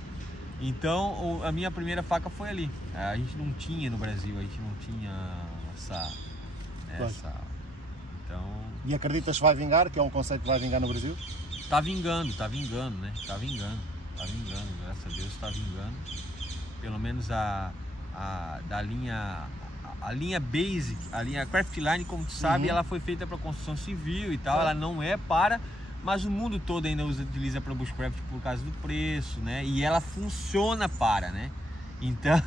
Então a minha primeira faca foi ali. A gente não tinha no Brasil, a gente não tinha essa. Então... E acreditas que vai vingar, que é um conceito que vai vingar no Brasil? Tá vingando, né? Tá vingando, graças a Deus tá vingando. Pelo menos da linha... A linha Basic, a linha Craftline, como tu sabe, ela foi feita para construção civil e tal, ela não é para, mas o mundo todo ainda utiliza para Bushcraft por causa do preço, né? E ela funciona para, né? Então,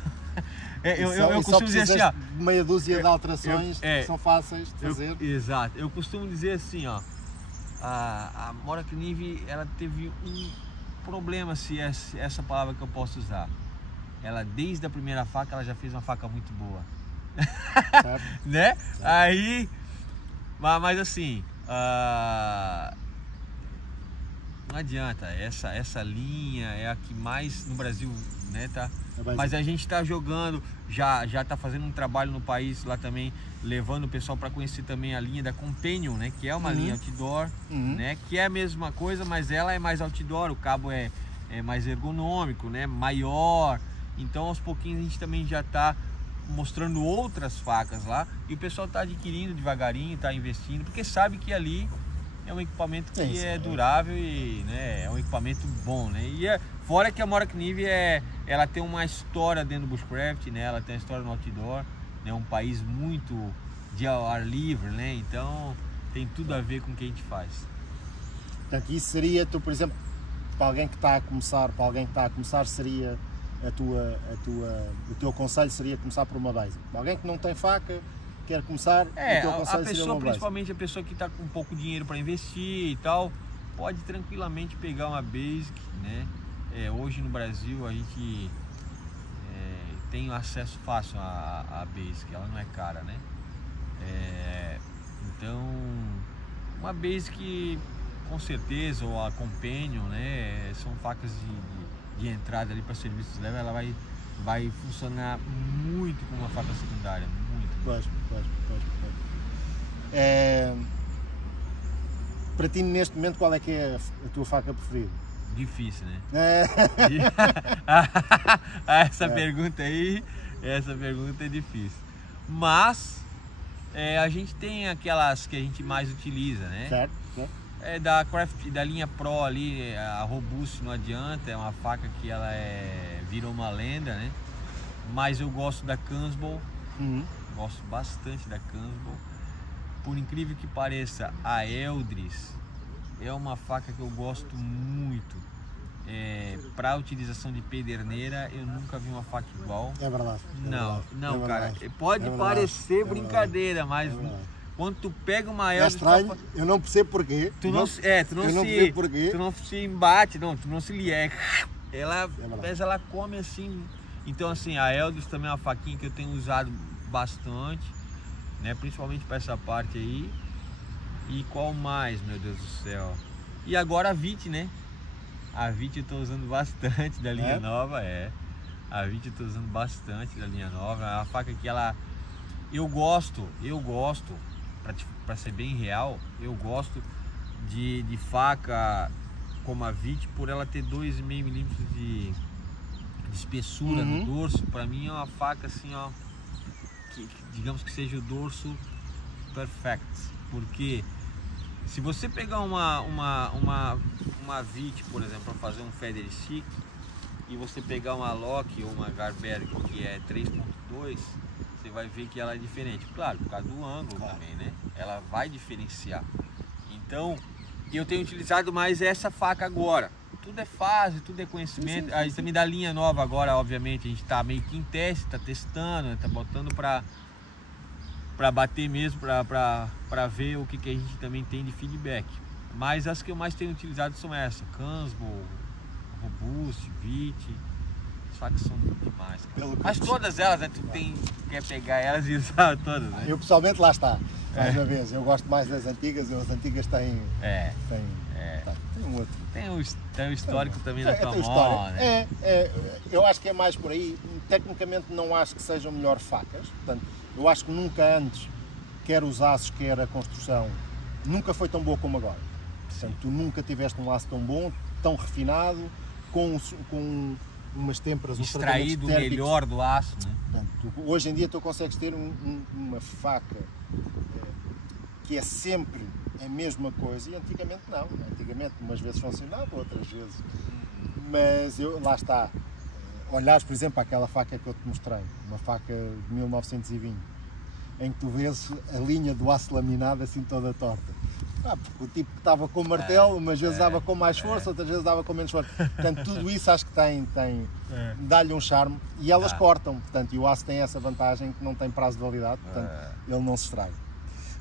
eu costumo dizer assim, ó, meia dúzia de alterações que são fáceis de fazer. Exato, eu costumo dizer assim, ó, a Mora Kniv, ela teve um problema, se é essa palavra que eu posso usar. Ela, desde a primeira faca, ela já fez uma faca muito boa. Né? Aí Mas assim, não adianta, essa linha é a que mais no Brasil, né, tá? Mas a gente tá jogando, já tá fazendo um trabalho no país lá também, levando o pessoal para conhecer também a linha da Companion, né, que é uma linha outdoor, né, que é a mesma coisa, mas ela é mais outdoor, o cabo é mais ergonômico, né, maior. Então aos pouquinhos a gente também já tá mostrando outras facas lá e o pessoal tá adquirindo devagarinho, tá investindo, porque sabe que ali é um equipamento que é durável e, né, é um equipamento bom, né? E fora que a Morag Nive ela tem uma história dentro do bushcraft, né? Ela tem uma história no outdoor, né? Um país muito de ar livre, né? Então tem tudo a ver com o que a gente faz. Portanto, isso seria, tu, por exemplo, para alguém que está a começar, seria o teu conselho seria começar por uma basic. Para alguém que não tem faca, quer começar, o teu conselho seria uma principalmente a pessoa que está com pouco dinheiro para investir e tal, pode tranquilamente pegar uma basic, né? Hoje no Brasil a gente tem acesso fácil à basic, ela não é cara, né? Então uma basic com certeza, ou a Companion, né? São facas de entrada ali para serviços leves, ela vai funcionar muito com uma faca secundária, muito. Pois. Para ti neste momento qual é que é a tua faca preferida? Difícil, né? Pergunta aí, essa pergunta é difícil. Mas a gente tem aquelas que a gente mais utiliza, né? Certo. Da linha Pro ali, a Robust não adianta, é uma faca que ela virou uma lenda, né? Mas eu gosto da Kunsbo, gosto bastante da Kunsbo. Por incrível que pareça, a Eldris é uma faca que eu gosto muito. Para utilização de pederneira, eu nunca vi uma faca igual. É verdade. Não, cara, pode parecer brincadeira, mas quando tu pega uma Eldris... É estranho, eu não percebo porquê. Tu não se embate, tu não se liega. Ela come assim. Então assim, a Eldris também é uma faquinha que eu tenho usado bastante, né? Principalmente para essa parte aí. E qual mais, meu Deus do céu? E agora a Vit, né? A Vit eu tô usando bastante da linha nova, A Vit eu tô usando bastante da linha nova. É uma faca que eu gosto, para ser bem real, eu gosto de faca como a Vit por ela ter 2,5 milímetros de espessura no dorso. Para mim é uma faca assim, ó, que digamos que seja o dorso perfect, porque se você pegar uma Vit, por exemplo, para fazer um feather stick, e você pegar uma Lock ou uma Garber que é 3.2, você vai ver que ela é diferente, claro, por causa do ângulo também, né? Ela vai diferenciar. Então, eu tenho utilizado mais essa faca agora. Tudo é fase, tudo é conhecimento. Aí também da linha nova agora, obviamente, a gente tá meio que em teste, tá testando, tá botando para bater mesmo, para ver o que a gente também tem de feedback. Mas as que eu mais tenho utilizado são essas, Kunsbo, Robust, Vit. As facas são muito demais, cara. Mas todas elas, né? Tu quer pegar elas e usar todas, né? Eu pessoalmente, lá está, mais uma vez, eu gosto mais das antigas, as antigas têm um outro. Tem o histórico também da tua mão, né? Eu acho que é mais por aí. Tecnicamente não acho que sejam melhor facas, portanto, eu acho que nunca antes, quer os aços, quer a construção, nunca foi tão boa como agora. Portanto, tu nunca tiveste um laço tão bom, tão refinado, com umas têmperas, extraído o melhor do aço, né? Portanto, hoje em dia tu consegues ter uma faca que é sempre a mesma coisa, e antigamente não. Antigamente umas vezes funcionava, outras vezes. Mas lá está. Olhares, por exemplo, aquela faca que eu te mostrei, uma faca de 1920, em que tu vês a linha do aço laminado assim toda torta. Porque o tipo que estava com o martelo, umas vezes dava com mais força, outras vezes dava com menos força. Portanto, tudo isso acho que dá-lhe um charme, e elas cortam, portanto, e o aço tem essa vantagem que não tem prazo de validade, portanto, ele não se estraga.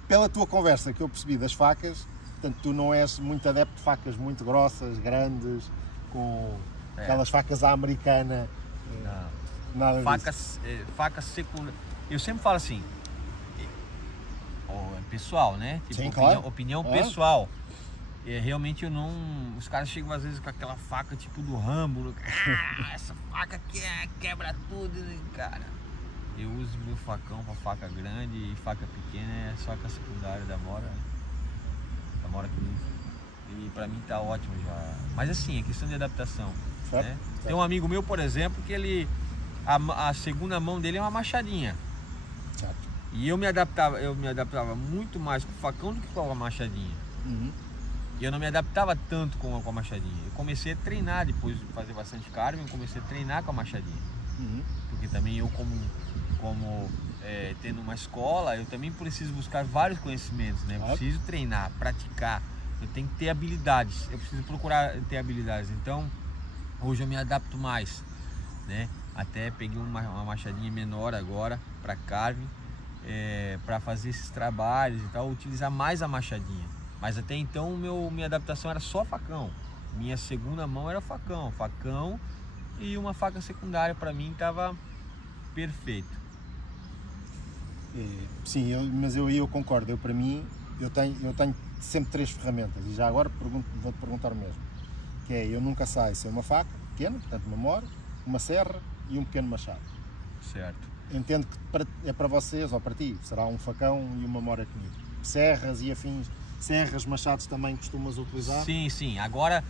Pela tua conversa que eu percebi das facas, portanto, tu não és muito adepto de facas muito grossas, grandes, com aquelas facas à americana. Não. Facas secundárias. Eu sempre falo assim, pessoal, né? Tipo, Sim, opinião, claro. opinião pessoal. Realmente eu não... Os caras chegam às vezes com aquela faca tipo do Rambo. Essa faca aqui quebra tudo, cara. Eu uso meu facão para faca grande e faca pequena é só com a secundária da Mora. Da Mora Knives. E pra mim tá ótimo já. Mas assim, é questão de adaptação. Certo, Né? certo. Tem um amigo meu, por exemplo, que ele... A segunda mão dele é uma machadinha. Certo. E eu me adaptava muito mais com o facão do que com a machadinha. Uhum. E eu não me adaptava tanto com a machadinha. Eu comecei a treinar, depois de fazer bastante cardio, eu comecei a treinar com a machadinha. Uhum. Porque também eu, tendo uma escola, eu também preciso buscar vários conhecimentos, né? Eu preciso treinar, praticar. Eu tenho que ter habilidades. Eu preciso procurar ter habilidades. Então, hoje eu me adapto mais, né? Até peguei uma machadinha menor agora para carving, para fazer esses trabalhos e tal, utilizar mais a machadinha. Mas até então minha adaptação era só facão. Minha segunda mão era facão e uma faca secundária para mim estava perfeito. Sim, mas eu concordo. Para mim, eu tenho sempre 3 ferramentas e já agora vou-te perguntar o mesmo. Que é, eu nunca saio sem uma faca pequena, portanto uma mora, uma serra e um pequeno machado. Certo. Entendo que é para vocês ou para ti, será um facão e uma mora comigo. Serras e afins, serras, machados também costumas utilizar? Sim, sim. Agora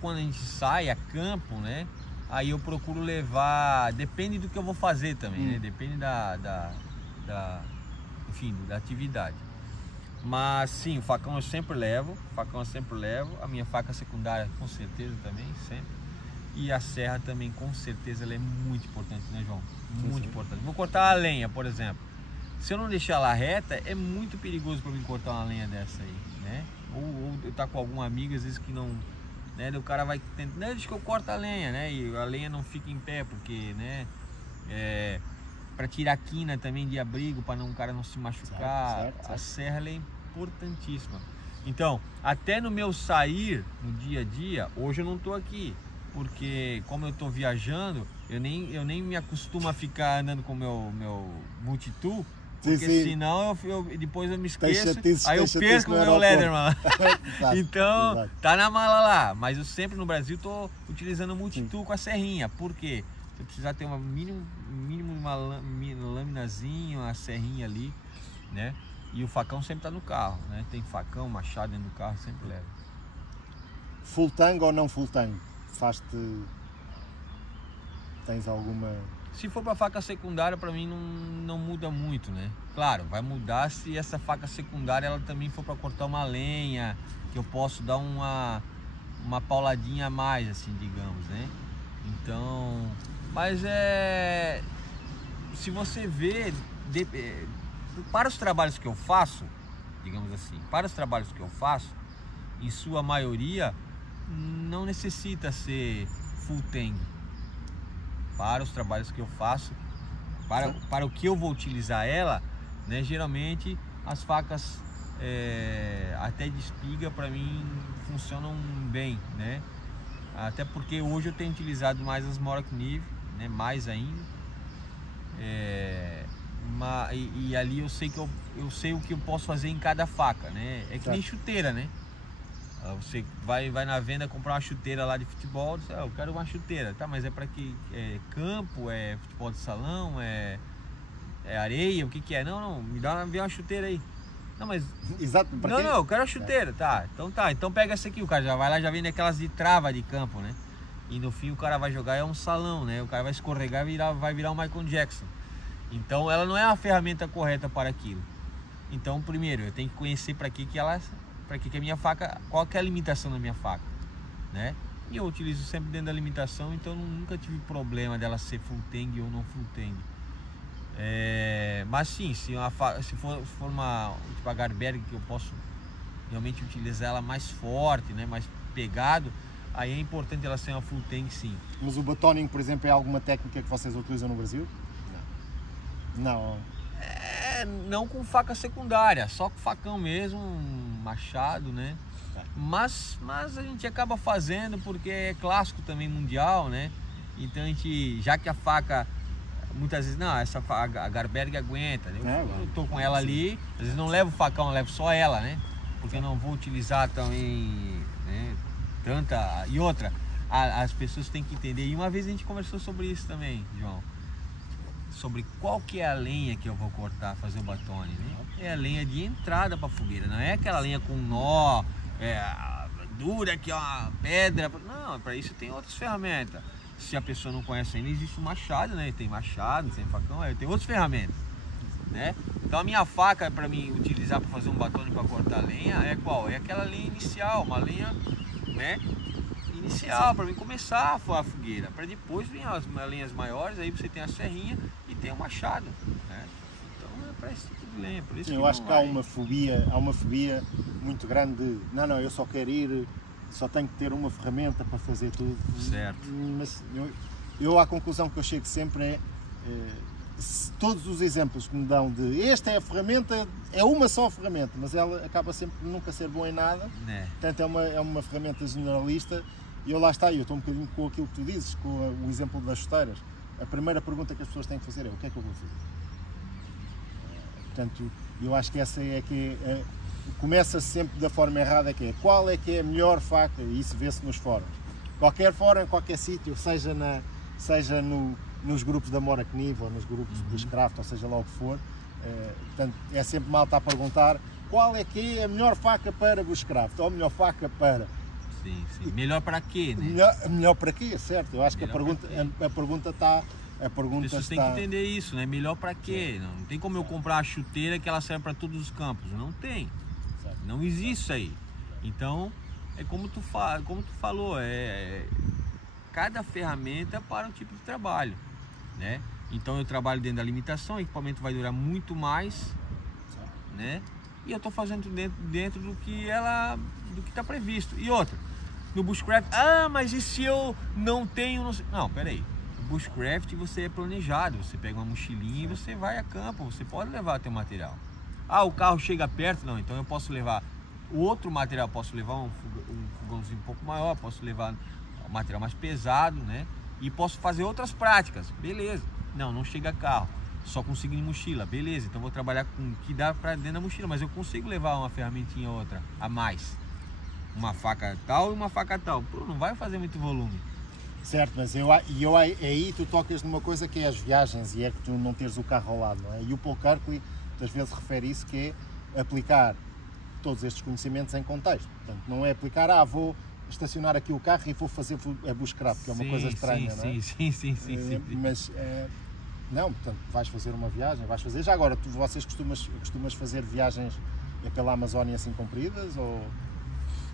quando a gente sai a campo, né? Aí eu procuro levar, depende do que eu vou fazer também, né? Depende da atividade. Mas sim, o facão eu sempre levo, a minha faca secundária com certeza também, sempre. E a serra também, com certeza, ela é muito importante, né, João? Muito importante. Vou cortar a lenha, por exemplo. Se eu não deixar ela reta, é muito perigoso para mim cortar uma lenha dessa aí, né? Ou eu tá com algum amigo, às vezes que não... Né, o cara vai tentar... Não, deixa que eu corto a lenha, né? E a lenha não fica em pé, porque, né? Para tirar a quina também de abrigo, para o cara não se machucar. Certo. A serra ela é importantíssima. Então, até no meu sair, no dia a dia, hoje eu não tô aqui. Porque como eu estou viajando, eu nem me acostumo a ficar andando com o meu multitool, porque senão depois eu me esqueço, aí eu perco o meu Leatherman. Então, exato. Tá na mala lá, mas eu sempre no Brasil estou utilizando o multitool com a serrinha. Por quê? Você precisa ter mínimo uma laminazinha, uma serrinha ali, né? E o facão sempre está no carro, né? Tem facão, machado dentro do carro, sempre leva. Full tang ou não full tang? Tens alguma... Se for para faca secundária, para mim não muda muito, né? Claro, vai mudar se essa faca secundária ela também for para cortar uma lenha, que eu posso dar uma pauladinha a mais, assim, digamos, né? Então, mas se você vê, para os trabalhos que eu faço, digamos assim, em sua maioria, não necessita ser full tang. Para os trabalhos que eu faço, para o que eu vou utilizar ela, né, geralmente as facas até de espiga para mim funcionam bem, né? Até porque hoje eu tenho utilizado mais as Mora Knives, né, mais ainda. E ali eu sei o que eu posso fazer em cada faca, né? É que nem chuteira, né? Você vai na venda comprar uma chuteira lá de futebol, diz, eu quero uma chuteira, tá? Mas é para que? É campo, é futebol de salão, é areia, o que que é? Não, me dá uma chuteira aí. Não, mas... Exato, não, eu quero a chuteira, tá? Então pega essa aqui, o cara já vai lá, já vem daquelas de trava de campo, né? E no fim o cara vai jogar, é um salão, né? O cara vai escorregar e vai virar o Michael Jackson. Então ela não é a ferramenta correta para aquilo. Então primeiro, eu tenho que conhecer para que a minha faca, qual que é a limitação da minha faca, né? E eu utilizo sempre dentro da limitação, então nunca tive problema dela ser full tang ou não full tang. Mas sim, se for uma tipo a Garberg, que eu posso realmente utilizar ela mais forte, né, mais pegado, aí é importante ela ser uma full tang, sim. Mas o batoning, por exemplo, é alguma técnica que vocês utilizam no Brasil? Não. Não com faca secundária, só com facão mesmo, machado, né? Mas a gente acaba fazendo porque é clássico também mundial, né? Então a gente, já que a faca muitas vezes, não, a Garberg aguenta, né? Eu tô com ela sim. ali, às vezes não levo o facão, eu levo só ela, né? Porque eu não vou utilizar também, né, tanta... E outra, as pessoas têm que entender, e uma vez a gente conversou sobre isso também, João, sobre qual que é a lenha que eu vou cortar, fazer o batone, né? É a lenha de entrada para a fogueira, não é aquela lenha com nó, dura que é uma pedra, não, para isso tem outras ferramentas. Se a pessoa não conhece ainda, existe o machado, né? Tem machado, tem facão, tem outras ferramentas, né? Então a minha faca para mim utilizar para fazer um batone para cortar lenha é qual? É aquela lenha inicial, uma lenha, né, inicial para mim começar a fogueira, para depois vir as lenhas maiores, aí você tem a serrinha e tem o machado, né? Então é para esse tipo de lenha, por isso. Sim, eu acho que há uma fobia muito grande de, não, eu só quero ir, só tenho que ter uma ferramenta para fazer tudo. Certo. Mas eu à conclusão que eu chego sempre é todos os exemplos que me dão de esta é a ferramenta, é uma só ferramenta, mas ela acaba sempre por nunca ser boa em nada, portanto é uma ferramenta generalista, e eu estou um bocadinho com aquilo que tu dizes, com o exemplo das chuteiras. A primeira pergunta que as pessoas têm que fazer é: o que é que eu vou fazer? Portanto, eu acho que essa é que começa sempre da forma errada, que é qual é que é a melhor faca, e isso vê-se nos fóruns. Qualquer fórum, em qualquer sítio, seja nos grupos da Mora Kniv ou nos grupos de Bushcraft, ou seja lá o que for, portanto, é sempre malta a perguntar qual é que é a melhor faca para Bushcraft, ou a melhor faca para... Sim. Melhor para quê, né? Melhor para quê, certo? Eu acho que a pergunta está... As pessoas têm que entender isso, né? Melhor para quê? Não tem como eu comprar a chuteira que ela serve para todos os campos. Não tem. Não existe isso aí. Então, é como tu falou, cada ferramenta para um tipo de trabalho, né? Então eu trabalho dentro da limitação, o equipamento vai durar muito mais, né? E eu estou fazendo dentro do que está previsto. E outra, no Bushcraft, mas e se eu não tenho... Não, peraí. Bushcraft você é planejado, você pega uma mochilinha e você vai a campo, você pode levar teu material. O carro chega perto, não, então eu posso levar outro material, posso levar um fogãozinho um pouco maior, posso levar um material mais pesado, né? E posso fazer outras práticas, beleza. Não chega carro, só consigo em mochila, beleza. Então vou trabalhar com o que dá para dentro da mochila, mas eu consigo levar uma ferramentinha ou outra a mais. Uma faca tal e uma faca tal. Não vai fazer muito volume. Certo, mas aí tu tocas numa coisa que é as viagens, e é que tu não teres o carro ao lado, não é? E o Paul Kirkley muitas vezes refere isso, que é aplicar todos estes conhecimentos em contexto. Portanto, não é aplicar, vou estacionar aqui o carro e vou fazer a Bushcraft, que é uma coisa estranha, não é? Sim. Mas, não, portanto, vais fazer uma viagem, já agora, vocês costumas fazer viagens pela Amazónia assim compridas, ou...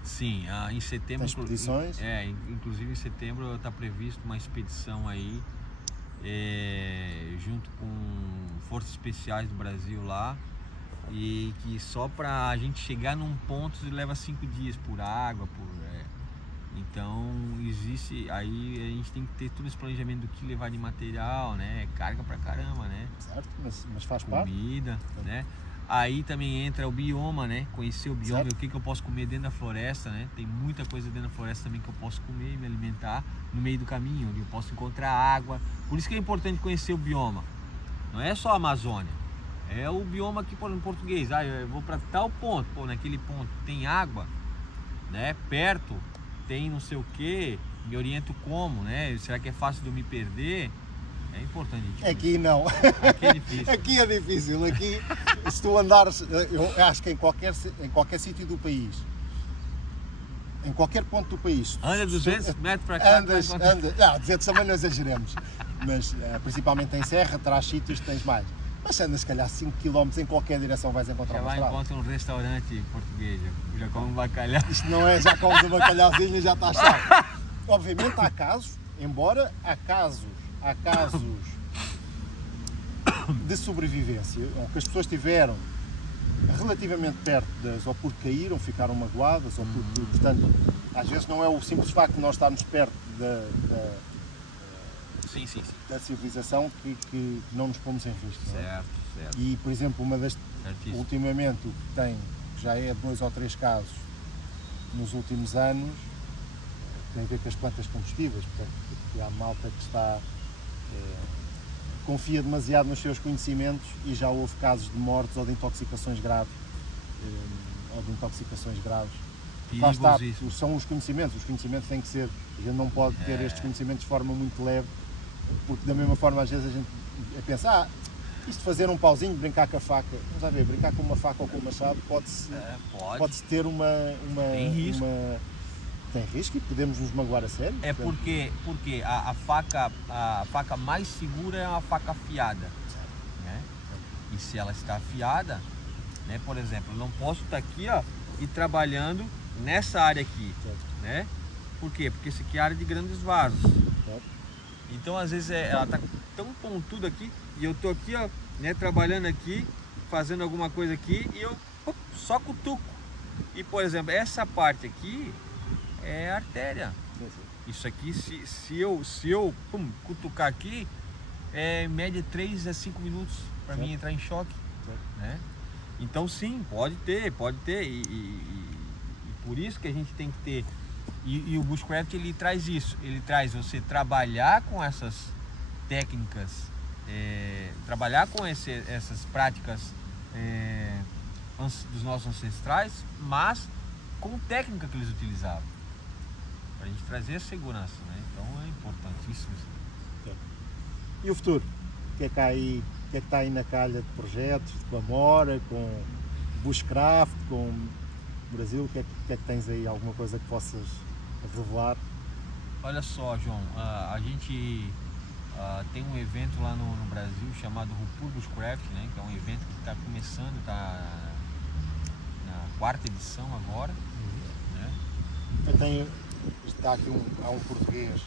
Sim, em setembro, expedições? Inclusive em setembro está previsto uma expedição aí, junto com Forças Especiais do Brasil lá, e que só para a gente chegar num ponto leva 5 dias por água, então existe, aí a gente tem que ter todo esse planejamento do que levar de material, né, carga pra caramba, né? Certo, mas faz parte. Comida, né? Aí também entra o bioma, né? Conhecer o bioma, o que eu posso comer dentro da floresta, né? Tem muita coisa dentro da floresta também que eu posso comer e me alimentar no meio do caminho, onde eu posso encontrar água. Por isso que é importante conhecer o bioma. Não é só a Amazônia, é o bioma aqui em português. Eu vou para tal ponto, naquele ponto tem água, né? Perto tem não sei o que, me oriento como, né? Será que é fácil de eu me perder? É importante. Aqui não. Aqui é difícil. Aqui é difícil. Aqui, se tu andares, eu acho que em qualquer sítio do país, em qualquer ponto do país... Anda 200 metros para cá... Anda, 200 também não exageremos, mas principalmente em serra, terás sítios que tens mais. Mas andas, se calhar, 5 km em qualquer direção vais encontrar uma estrada. Já encontra um restaurante português, já come um bacalhau. Isto não é, já comes um bacalhauzinho e já está chato. Obviamente há casos, embora há casos de sobrevivência, ou que as pessoas estiveram relativamente perto ou porque caíram, ficaram magoadas, ou porque, portanto, às vezes não é o simples facto de nós estarmos perto da civilização que não nos pomos em risco. Certo. E, por exemplo, ultimamente o que tem, já é 2 ou 3 casos nos últimos anos, tem a ver com as plantas combustíveis, portanto, porque há malta que está confia demasiado nos seus conhecimentos e já houve casos de mortes ou de intoxicações graves. Lá está, são os conhecimentos têm que ser, a gente não pode ter estes conhecimentos de forma muito leve, porque da mesma forma às vezes a gente pensa, isto fazer um pauzinho, brincar com a faca, vamos a ver, brincar com uma faca ou com um machado pode-se ter tem risco. Tem risco e podemos nos magoar a sério. Porque a faca mais segura é uma faca afiada, né? E se ela está afiada, né, por exemplo, eu não posso estar aqui, ó, e trabalhando nessa área aqui, né? Por quê? Porque isso aqui é área de grandes vasos. Então às vezes ela está tão pontuda aqui e eu tô aqui, ó, né, trabalhando aqui, fazendo alguma coisa aqui e eu só cutuco. E por exemplo, essa parte aqui é artéria. Isso aqui, se eu cutucar aqui, em média 3 a 5 minutos para mim entrar em choque, né? Então sim, pode ter e por isso que a gente tem que ter, e o Bushcraft ele traz isso, ele traz você trabalhar com essas técnicas, trabalhar com essas práticas dos nossos ancestrais, mas com técnica que eles utilizavam, para a gente trazer a segurança, né? Então é importantíssimo isso. E o futuro? O que é que há aí? O que é que está aí na calha de projetos, com a Amora, com Bushcraft, com o Brasil? O que é que tens aí? Alguma coisa que possas revelar? Olha só, João, a gente tem um evento lá no Brasil chamado Rupur Bushcraft, né? Que é um evento que está começando, está na 4ª edição agora. Né? Está aqui um português,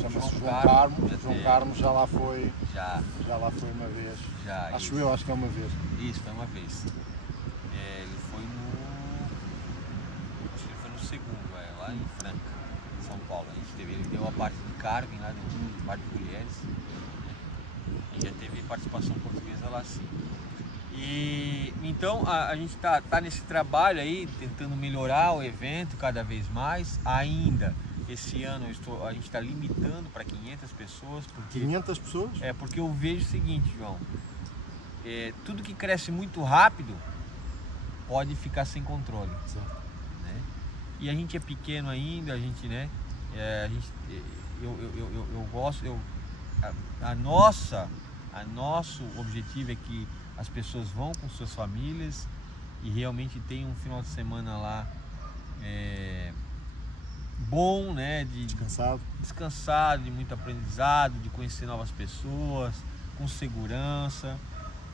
chama-se João Carmo, já lá foi uma vez. Acho que é uma vez. Isso, foi uma vez. Ele foi no segundo, lá em Franca, São Paulo. Ele deu a parte de carving lá, deu parte de mulheres. Né? E já teve participação portuguesa lá sim. E então a gente tá nesse trabalho aí, tentando melhorar o evento cada vez mais. Ainda esse ano a gente está limitando para 500 pessoas. 500 pessoas? Porque eu vejo o seguinte, João, tudo que cresce muito rápido pode ficar sem controle. Né? E a gente é pequeno ainda, a gente, né? Eu gosto, nosso objetivo é que as pessoas vão com suas famílias e realmente tem um final de semana lá bom, né? Descansado, de muito aprendizado, de conhecer novas pessoas, com segurança,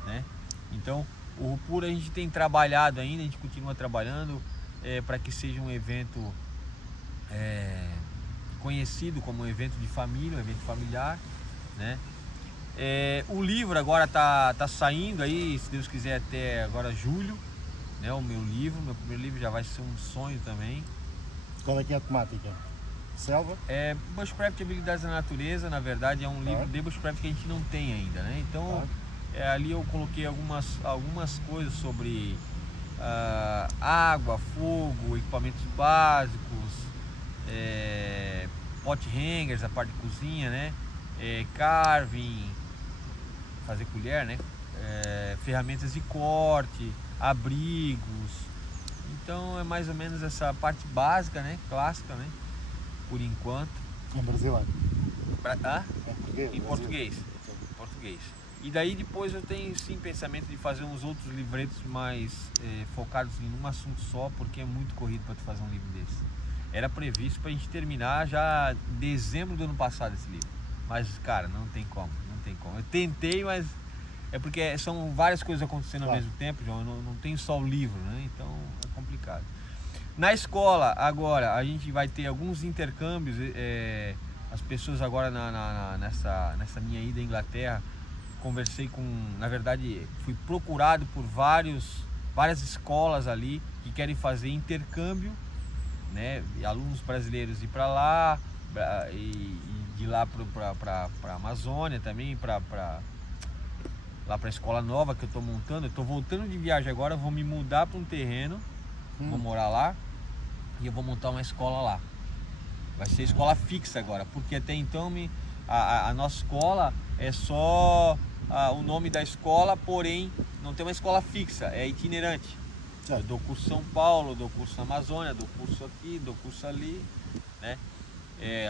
né? Então, o Rupur a gente tem trabalhado ainda, a gente continua trabalhando para que seja um evento conhecido como um evento de família, um evento familiar, né? O livro agora tá saindo aí, se Deus quiser, até agora julho, né? O meu primeiro livro já vai ser um sonho também. Qual é que é a temática? Selva? Bushcraft e habilidades da natureza, na verdade é um livro de Bushcraft que a gente não tem ainda, né? Então ali eu coloquei algumas coisas sobre água, fogo, equipamentos básicos, pot hangers, a parte de cozinha, né? Carving, fazer colher, né? Ferramentas de corte, abrigos. Então é mais ou menos essa parte básica, né? Clássica, né? Por enquanto. Em brasileiro? Em português. E daí depois eu tenho sim pensamento de fazer uns outros livretos mais focados em um assunto só, porque é muito corrido para tu fazer um livro desse. Era previsto para a gente terminar já em dezembro do ano passado esse livro. Mas, cara, não tem como. Eu tentei, mas é porque são várias coisas acontecendo ao mesmo tempo, João. Eu não tenho só o livro, né? Então é complicado. Na escola, agora, a gente vai ter alguns intercâmbios. As pessoas agora nessa minha ida à Inglaterra, conversei na verdade, fui procurado por várias escolas ali que querem fazer intercâmbio, né? Alunos brasileiros ir para lá e de lá para a Amazônia também, lá para a escola nova que eu estou montando. Eu estou voltando de viagem agora, vou me mudar para um terreno, vou morar lá e eu vou montar uma escola lá. Vai ser escola fixa agora, porque até então A nossa escola é só o nome da escola, porém não tem uma escola fixa, é itinerante. Eu dou curso em São Paulo, dou curso na Amazônia, dou curso aqui, dou curso ali, né?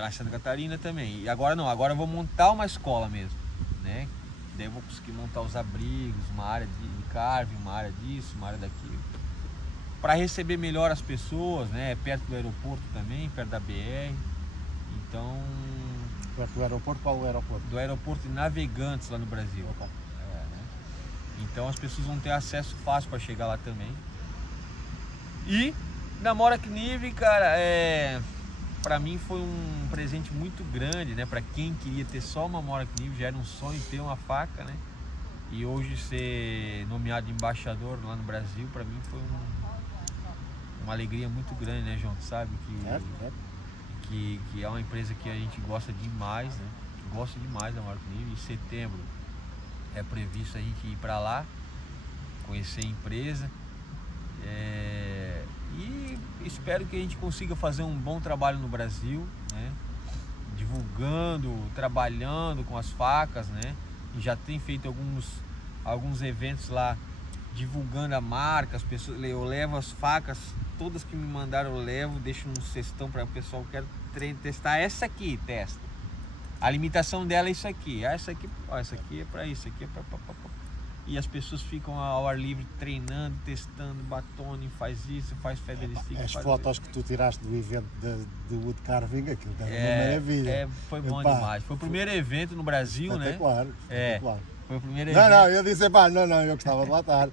Lá em Santa Catarina também. E agora não, agora eu vou montar uma escola mesmo, né? Daí eu vou conseguir montar os abrigos, uma área de carving, uma área disso, uma área daquilo, para receber melhor as pessoas, né? Perto do aeroporto também, perto da BR. Então... Perto do aeroporto? Qual é o aeroporto? Do aeroporto de Navegantes, lá no Brasil. Né? Então as pessoas vão ter acesso fácil para chegar lá também. E na Mora Kniv, cara, para mim foi um presente muito grande, né? Para quem queria ter só uma Mora Kniv, já era um sonho ter uma faca, né? E hoje ser nomeado embaixador lá no Brasil, para mim foi uma alegria muito grande, né, João? Tu sabe que é uma empresa que a gente gosta demais, né? Gosta demais da Mora Kniv. Em setembro é previsto a gente ir para lá, conhecer a empresa. E espero que a gente consiga fazer um bom trabalho no Brasil, né? Divulgando, trabalhando com as facas, né? E já tem feito alguns eventos lá divulgando a marca. As pessoas, eu levo as facas, todas que me mandaram eu levo, deixo um cestão para o pessoal, quero testar essa aqui, testa. A limitação dela é isso aqui, essa aqui é para isso, aqui é para... E as pessoas ficam ao ar livre treinando, testando, batone, faz isso, faz featherstick. As fotos que tu tiraste do evento do wood carving, aquilo é uma maravilha. Foi bom demais. Foi o primeiro evento no Brasil, até né? Claro. Foi o primeiro evento. Não, eu disse, pá, não, eu gostava de lá estar.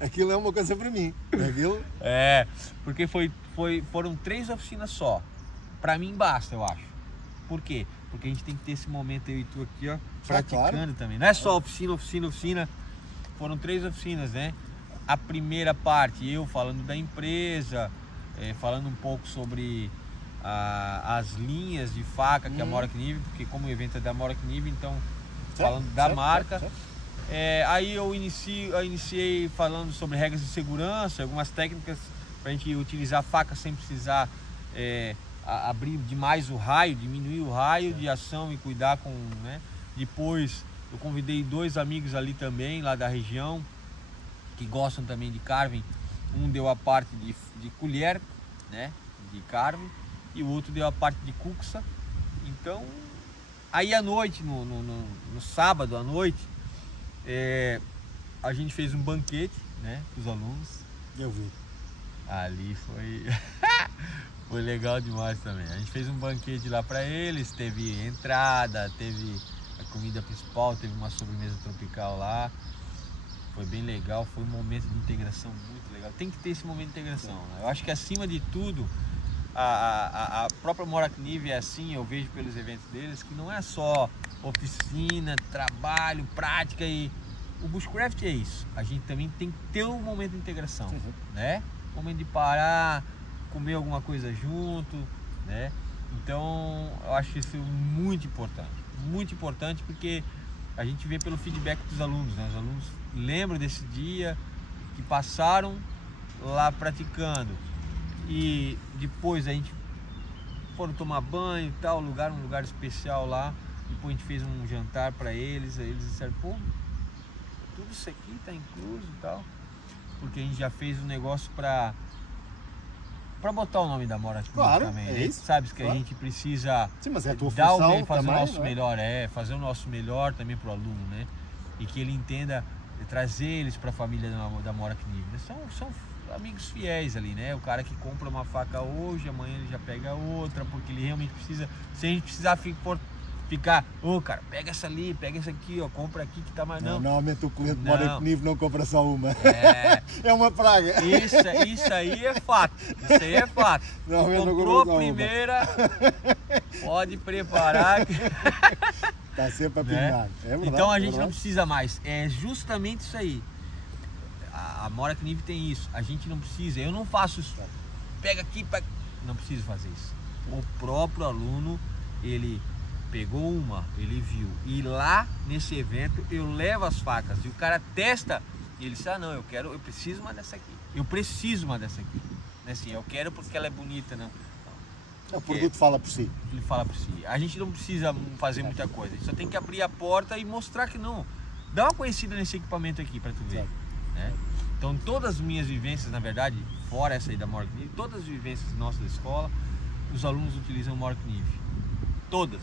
Aquilo é uma coisa para mim. Aquilo... porque foram 3 oficinas só. Para mim basta, eu acho. Por quê? Porque a gente tem que ter esse momento, eu e tu aqui, ó, praticando também. Não é só oficina. Foram 3 oficinas, né? A primeira parte, eu falando da empresa, falando um pouco sobre as linhas de faca que é a Mora Kniv, porque como o evento é da Mora Kniv, então falando da marca. Aí eu iniciei falando sobre regras de segurança, algumas técnicas para a gente utilizar a faca sem precisar abrir demais o raio, diminuir o raio de ação e cuidar com, né? Depois eu convidei 2 amigos ali também, lá da região, que gostam também de carving. Um deu a parte de colher, né? De carving, e o outro deu a parte de cuxa. Então, aí à noite, no sábado à noite, a gente fez um banquete, né? Com os alunos. Eu vi. Ali foi legal demais também. A gente fez um banquete lá para eles, teve entrada, teve a comida principal, teve uma sobremesa tropical lá. Foi bem legal, foi um momento de integração muito legal. Tem que ter esse momento de integração, né? Eu acho que acima de tudo, a própria Mora Kniv é assim, eu vejo pelos eventos deles, que não é só oficina, trabalho, prática e... O Bushcraft é isso. A gente também tem que ter um momento de integração, né? Momento de parar, comer alguma coisa junto, né? Então eu acho isso muito importante porque a gente vê pelo feedback dos alunos, né? Os alunos lembram desse dia que passaram lá praticando e depois a gente foram tomar banho e tal, um lugar especial lá, depois a gente fez um jantar para eles disseram, pô, tudo isso aqui tá incluso e tal, porque a gente já fez um negócio para botar o nome da Mora Kniv também. É isso, sabe que a gente precisa mas é a tua dar função fazer também, o nosso não é? melhor, fazer o nosso melhor também pro aluno, né? E que ele entenda, trazer eles para a família da Mora Kniv. São amigos fiéis ali, né? O cara que compra uma faca hoje, amanhã ele já pega outra, porque ele realmente precisa, se a gente precisar ficar, cara, pega essa ali, pega essa aqui, ó, compra aqui que tá mais não. Normalmente o cliente Mora Kniv não compra só uma. É uma praga. Isso aí é fato. Comprou a primeira, pode preparar. Tá sempre a pingar. Né? É verdade, então a gente não precisa mais. É justamente isso aí. A Mora Kniv tem isso. A gente não precisa. Eu não faço isso. Pega aqui, não preciso fazer isso. O próprio aluno, ele pegou ele viu. E lá nesse evento eu levo as facas e o cara testa e ele diz, não, eu preciso uma dessa aqui. Eu preciso uma dessa aqui. Assim, eu quero porque ela é bonita, não. O produto fala por si. Ele fala por si. A gente não precisa fazer muita coisa, a gente só tem que abrir a porta e mostrar que não. Dá uma conhecida nesse equipamento aqui para tu ver. Né? Então todas as minhas vivências, na verdade, fora essa aí da Mork Nive, todas as vivências nossas da escola, os alunos utilizam Mork Nive. Todas.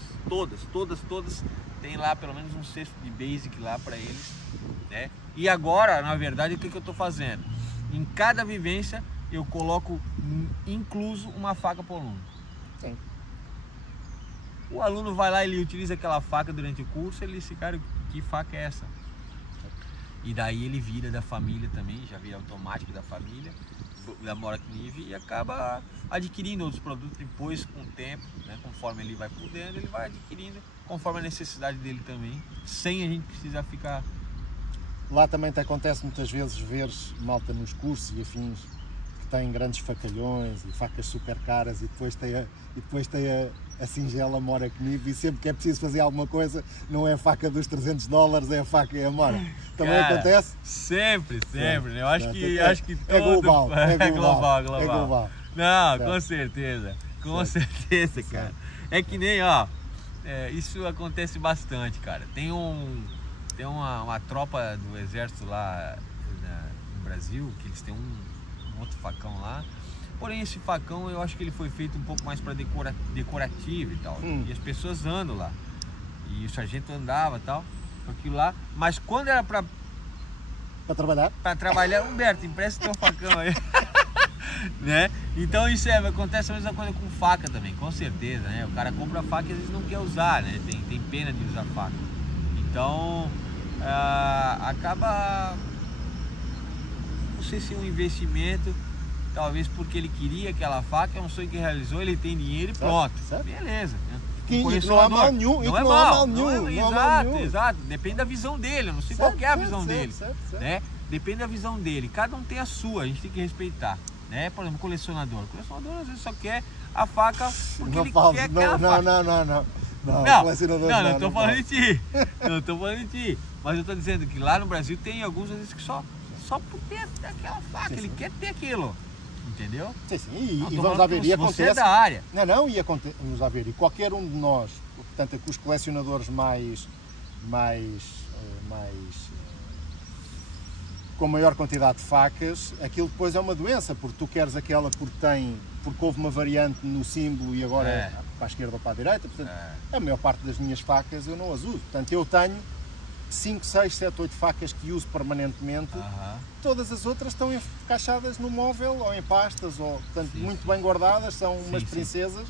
Tem lá pelo menos um cesto de basic lá para eles. Né? E agora, na verdade, o que eu estou fazendo? Em cada vivência eu coloco incluso uma faca para o aluno. Sim. O aluno vai lá, ele utiliza aquela faca durante o curso, ele diz, cara, que faca é essa? E daí ele vira da família também, já vira automático da família, da Mork Nive, e acaba adquirindo outros produtos depois com o tempo, né? Conforme ele vai podendo, ele vai adquirindo, conforme a necessidade dele também, sem a gente precisar ficar... Lá também te acontece muitas vezes ver malta nos cursos e afins que têm grandes facalhões e facas super caras e depois tem a singela Mork Nive, e sempre que é preciso fazer alguma coisa não é a faca dos $300, é a faca, é a Mork. Também cara, acontece? Sempre, né? Eu acho que todo... É global. global. Não, com certeza, cara. É que nem, ó, isso acontece bastante, cara. Tem uma tropa do exército lá no Brasil, que eles têm um outro facão lá. Porém, esse facão eu acho que ele foi feito um pouco mais para decorativo e tal. E as pessoas andam lá. E o sargento andava e tal, com aquilo lá. Mas quando era para trabalhar, Humberto, empresta teu facão aí. Né? Então isso acontece a mesma coisa com faca também, com certeza, né? O cara compra faca e às vezes não quer usar, né? Tem pena de usar faca. Então acaba, não sei se é um investimento, talvez porque ele queria aquela faca, é um sonho que realizou, ele tem dinheiro e pronto. Certo. Beleza. Né? Não há mal nenhum. Exato. Depende da visão dele, eu não sei qual é a visão dele. Né? Depende da visão dele. Cada um tem a sua, a gente tem que respeitar. Né? Por exemplo, colecionador. O colecionador às vezes só quer a faca porque ele quer aquela faca. Não estou falando de ti. Mas eu estou dizendo que lá no Brasil tem alguns às vezes que só por ter aquela faca, ele quer ter aquilo. Entendeu? Sim. E vamos lá ver, e acontece... Você é da área. E acontece, vamos lá ver, e qualquer um de nós, portanto, com os colecionadores com maior quantidade de facas, aquilo depois é uma doença, porque tu queres aquela porque houve uma variante no símbolo e agora é para a esquerda ou para a direita, portanto, a maior parte das minhas facas eu não as uso. Portanto, eu tenho 5, 6, 7, 8 facas que uso permanentemente, todas as outras estão encaixadas no móvel ou em pastas, ou, portanto, muito bem guardadas, são umas princesas.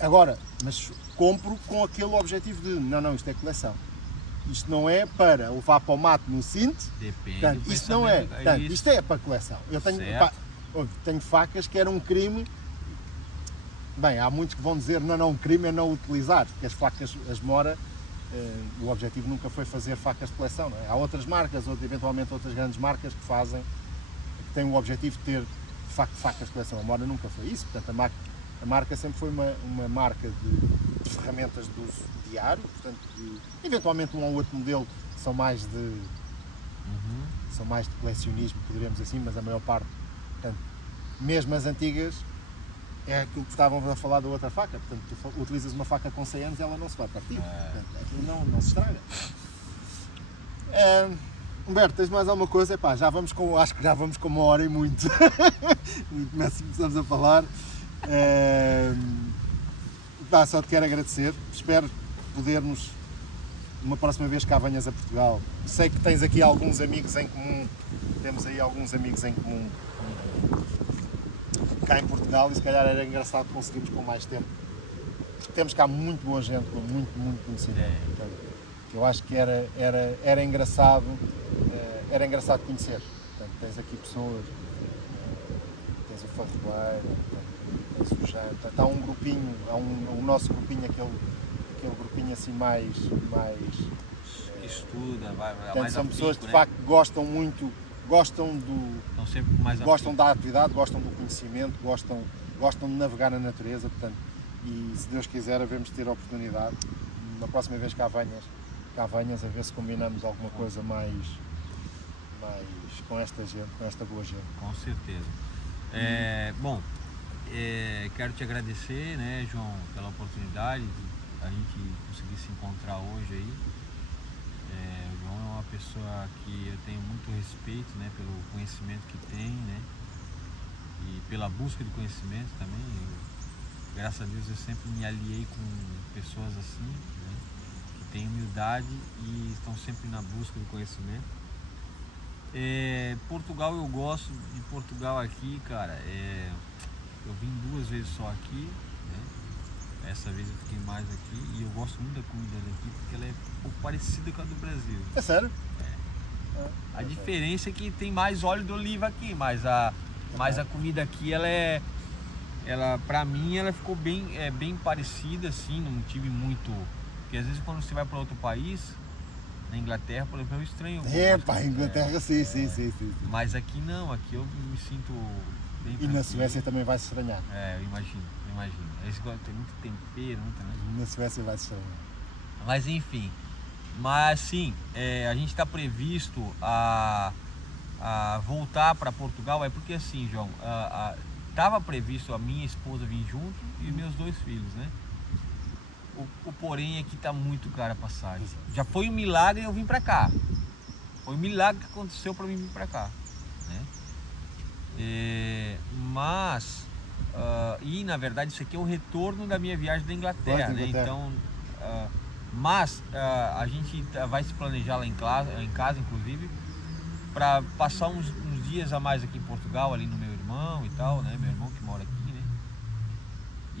Agora, mas compro com aquele objetivo de, não, isto é coleção. Isto não é para levar para o mato no cinto. Depende. Portanto, isto não é. Portanto, isto é para coleção. Eu tenho facas que era um crime. Bem, há muitos que vão dizer, não, um crime é não utilizar, porque as facas, as Mora, o objetivo nunca foi fazer facas de coleção. Não é? Há outras marcas, eventualmente outras grandes marcas que que têm o objetivo de ter, de facto, facas de coleção. A Mora nunca foi isso, portanto, a marca sempre foi uma marca de ferramentas de uso diário, portanto, eventualmente um ou outro modelo são mais de colecionismo, poderíamos assim, mas a maior parte, portanto, mesmo as antigas, é aquilo que estavam a falar da outra faca, portanto, tu utilizas uma faca com 100 anos e ela não se vai partir, portanto, aquilo não se estraga. Humberto, tens mais alguma coisa? Epá, acho que já vamos com 1 hora e muito. Começamos a falar. Só te quero agradecer, espero podermos, uma próxima vez que cá venhas a Portugal, sei que tens aqui alguns amigos em comum, temos aí alguns amigos em comum cá em Portugal, e se calhar era engraçado conseguirmos com mais tempo, porque temos cá muito boa gente, muito conhecida. Então, eu acho que era engraçado conhecer. Portanto, tens aqui pessoas, tens o Farroeiro, tens o Jean, portanto, há um grupinho, o nosso grupinho, aquele grupinho assim mais estuda, mais são pessoas que de facto gostam muito, gostam da atividade, gostam do conhecimento, gostam de navegar na natureza, portanto, e se Deus quiser havemos de ter a oportunidade, na próxima vez cá venhas, a ver se combinamos alguma coisa mais com esta gente, com esta boa gente. Com certeza. Bom, quero te agradecer, né, João, pela oportunidade de a gente conseguir se encontrar hoje aí. O João é uma pessoa que eu tenho muito respeito, né, pelo conhecimento que tem, né, e pela busca de conhecimento também. Graças a Deus eu sempre me aliei com pessoas assim, né, que têm humildade e estão sempre na busca do conhecimento. Portugal, eu gosto de Portugal aqui, cara. Eu vim 2 vezes só aqui, né? Essa vez eu fiquei mais aqui e eu gosto muito da comida daqui porque ela é um pouco parecida com a do Brasil. É sério? A diferença é que tem mais óleo de oliva aqui, mas a comida aqui pra mim ela ficou bem parecida assim, não tive muito, porque às vezes quando você vai para outro país, na Inglaterra, por exemplo, eu estranho. Inglaterra, sim. Mas aqui não, aqui eu me sinto bem tranquilo. E na Suécia também vai se estranhar. Eu imagino. Eles tem muito tempero, Na Suécia vai se estranhar. Mas enfim, sim, a gente está previsto a voltar para Portugal, porque assim, João, estava previsto a minha esposa vir junto e meus 2 filhos, né? O porém é que tá muito cara a passagem. Já foi um milagre eu vim para cá. Foi um milagre que aconteceu para mim vir para cá, né? E na verdade isso aqui é o retorno da minha viagem da Inglaterra, né? Então, a gente vai se planejar lá em casa inclusive, para passar uns dias a mais aqui em Portugal, ali no meu irmão e tal, né? Meu irmão que mora aqui.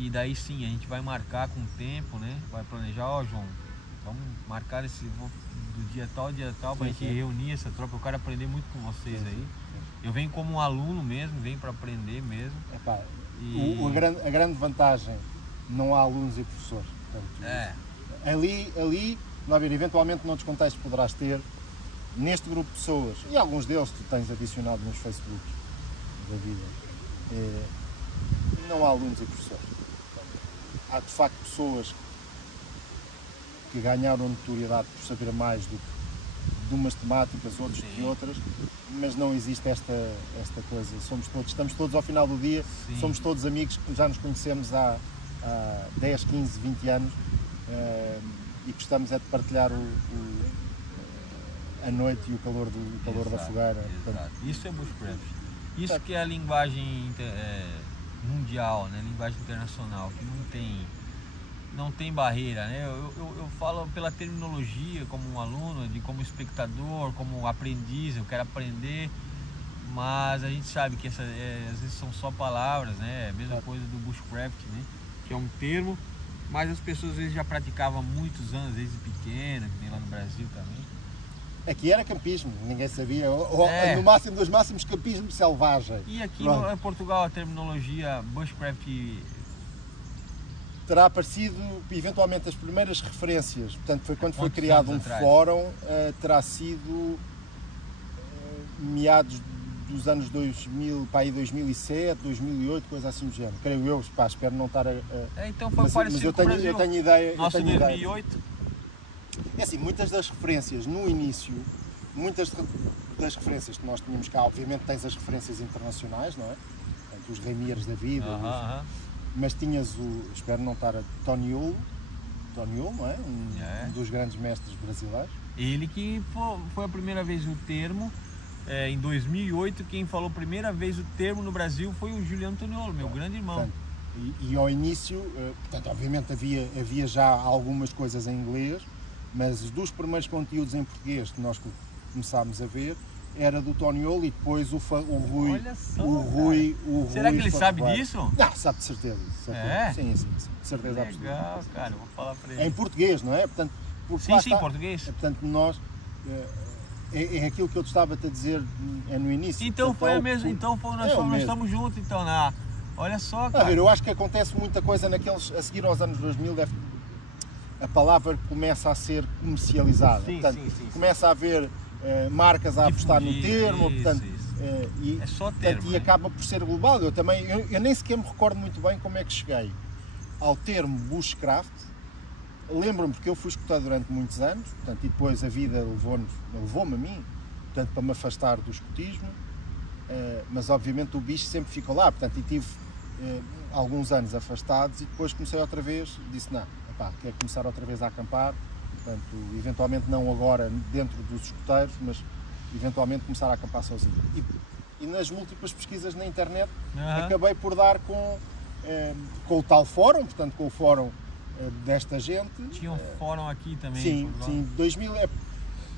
E daí sim, a gente vai marcar com o tempo, né? Vai planejar, João, vamos marcar do dia tal pra gente reunir essa tropa. Eu quero aprender muito com vocês aí. Eu venho como um aluno mesmo, venho para aprender mesmo. A grande vantagem, não há alunos e professores. Portanto, ali, não ver, eventualmente noutros contextos poderás ter, neste grupo de pessoas, e alguns deles tu tens adicionado nos Facebooks da vida, não há alunos e professores. Há de facto pessoas que ganharam notoriedade por saber mais de umas temáticas, outros que outras, mas não existe esta coisa. Estamos todos ao final do dia, somos todos amigos que já nos conhecemos há 10, 15, 20 anos e gostamos de partilhar a noite e o calor da fogueira. Portanto, isso é bushcraft. Isso que é a linguagem mundial, né? Linguagem internacional, que não tem barreira, né? Eu falo pela terminologia como um aluno, como espectador, como aprendiz, eu quero aprender, mas a gente sabe que às vezes são só palavras, né? A mesma coisa do bushcraft, né? Que é um termo, mas as pessoas às vezes já praticavam há muitos anos, desde pequena, que nem lá no Brasil também. Aqui era campismo, ninguém sabia, no máximo dos máximos, campismo selvagem. E aqui em Portugal a terminologia bushcraft terá aparecido, eventualmente as primeiras referências, portanto foi quando foi criado um fórum, terá sido meados dos anos 2000, para aí 2007, 2008, coisa assim do género, creio eu, espero não estar então foi parecido com o Brasil. Eu tenho ideia. Nossa, 2008. É assim, muitas das referências no início, muitas das referências que nós tínhamos cá, obviamente tens as referências internacionais, não é? Portanto, os Ramiers da vida, mas tinhas espero não estar Toniolo, não é? Um dos grandes mestres brasileiros. Ele que foi a primeira vez o termo, em 2008, quem falou a primeira vez o termo no Brasil foi o Juliano Toniolo, meu grande irmão. Portanto, e ao início, portanto, obviamente havia já algumas coisas em inglês, mas dos primeiros conteúdos em português que nós começámos a ver era do Toniolo e depois o Rui. Olha só, o Rui será que ele sabe disso? Sabe de certeza. Sim, de certeza absoluta. Legal, cara, vou falar para ele. Em português, não é? Portanto, sim, em português. Portanto, nós é aquilo que eu estava a dizer no início. Então portanto, foi a mesma, nós estamos juntos então, né? Olha só, cara. Eu acho que acontece muita coisa a seguir aos anos 2000, a palavra começa a ser comercializada. Portanto, começa a haver marcas a apostar no termo, portanto, é só termo, e acaba por ser global. Eu nem sequer me recordo muito bem como é que cheguei ao termo bushcraft. Lembro-me porque eu fui escutar durante muitos anos, portanto, e depois a vida levou-me a mim, portanto, para me afastar do escutismo, mas obviamente o bicho sempre ficou lá, portanto, e tive alguns anos afastados e depois comecei outra vez, disse não, epá, quero começar outra vez a acampar, portanto, eventualmente não agora dentro dos escuteiros, mas eventualmente começar a acampar sozinho. E nas múltiplas pesquisas na internet acabei por dar com o tal fórum, portanto com o fórum desta gente. Tinha um fórum aqui também. Sim, 2000,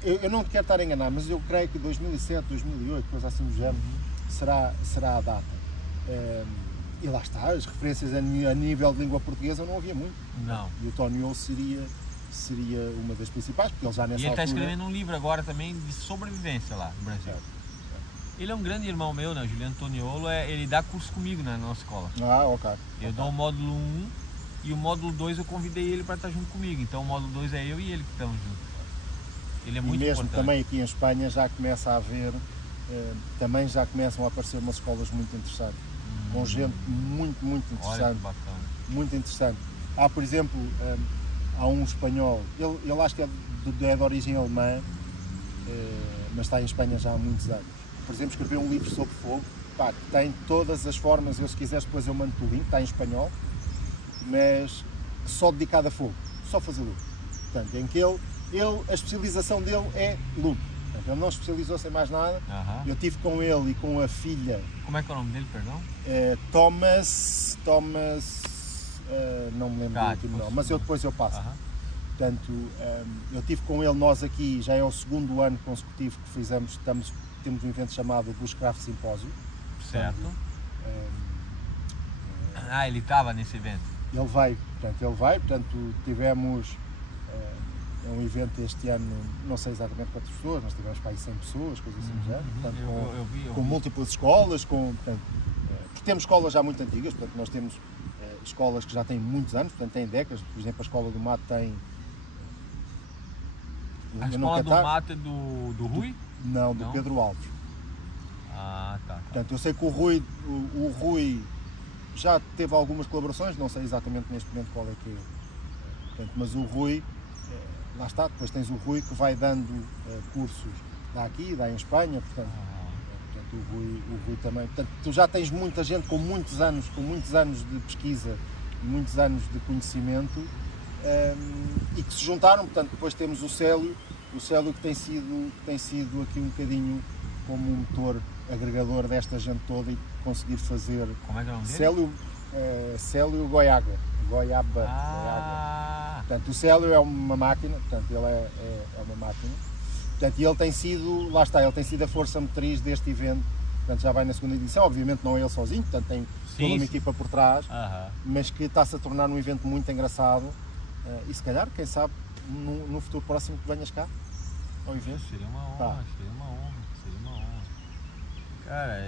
eu não quero estar a enganar, mas eu creio que 2007, 2008, coisa assim do género, será a data. E lá está, as referências a nível de língua portuguesa não havia muito. Não. E o Toniolo seria uma das principais, porque ele já nessa altura... E ele está altura... escrevendo um livro agora também de sobrevivência lá no Brasil. Ele é um grande irmão meu, né? O Juliano Toniolo, ele dá curso comigo, né, na nossa escola. Ah, ok. Eu dou o módulo 1 e o módulo 2 eu convidei ele para estar junto comigo. Então o módulo 2 é eu e ele que estamos juntos. Ele é muito mesmo importante. Também aqui em Espanha já começa a haver, também já começam a aparecer umas escolas muito interessantes, com gente muito interessante. Olha que bacana. Muito interessante. Há, por exemplo, há um espanhol, ele acho que é de origem alemã, mas está em Espanha já há muitos anos. Por exemplo, escreveu um livro sobre fogo, pá, que tem todas as formas, se quiseres depois eu mando o link, está em espanhol, mas só dedicado a fogo, só fazer lume. Portanto, em que a especialização dele é lume. Portanto, ele não especializou-se em mais nada. Eu estive com ele e com a filha. Como é que é o nome dele, perdão? Thomas, não me lembro do último nome, mas depois eu passo. Portanto, eu estive com ele, nós aqui, já é o segundo ano consecutivo que temos um evento chamado Bushcraft Symposium. Certo. Ele estava nesse evento? Ele vai, portanto tivemos um evento este ano, não sei exatamente quantas pessoas, mas tivemos para aí 100 pessoas, coisas assim do género, portanto, com múltiplas escolas, porque temos escolas já muito antigas, portanto nós temos escolas que já têm muitos anos, portanto têm décadas, por exemplo a Escola do Mato tem... A Escola do Mato é do Rui? Não, do Pedro Alves. Ah, tá. Portanto, eu sei que o Rui já teve algumas colaborações, não sei exatamente neste momento qual é que é. Portanto, mas o Rui, lá está, depois tens o Rui que vai dando cursos, dá aqui, dá em Espanha, portanto o Rui também. Portanto, tu já tens muita gente com muitos anos de pesquisa, muitos anos de conhecimento, e que se juntaram. Portanto, depois temos o Célio que tem sido aqui um bocadinho como um motor agregador desta gente toda e conseguir fazer... Como é que é o nome dele? Célio Goiaba. Portanto, o Célio é uma máquina, portanto, ele é uma máquina. Portanto, e ele tem sido, lá está, ele tem sido a força motriz deste evento. Portanto, já vai na segunda edição, obviamente não é ele sozinho, portanto tem toda uma equipa por trás, mas que está-se a tornar um evento muito engraçado. E se calhar, quem sabe, no futuro próximo que venhas cá ao evento. Seria uma honra, seria uma honra. Cara,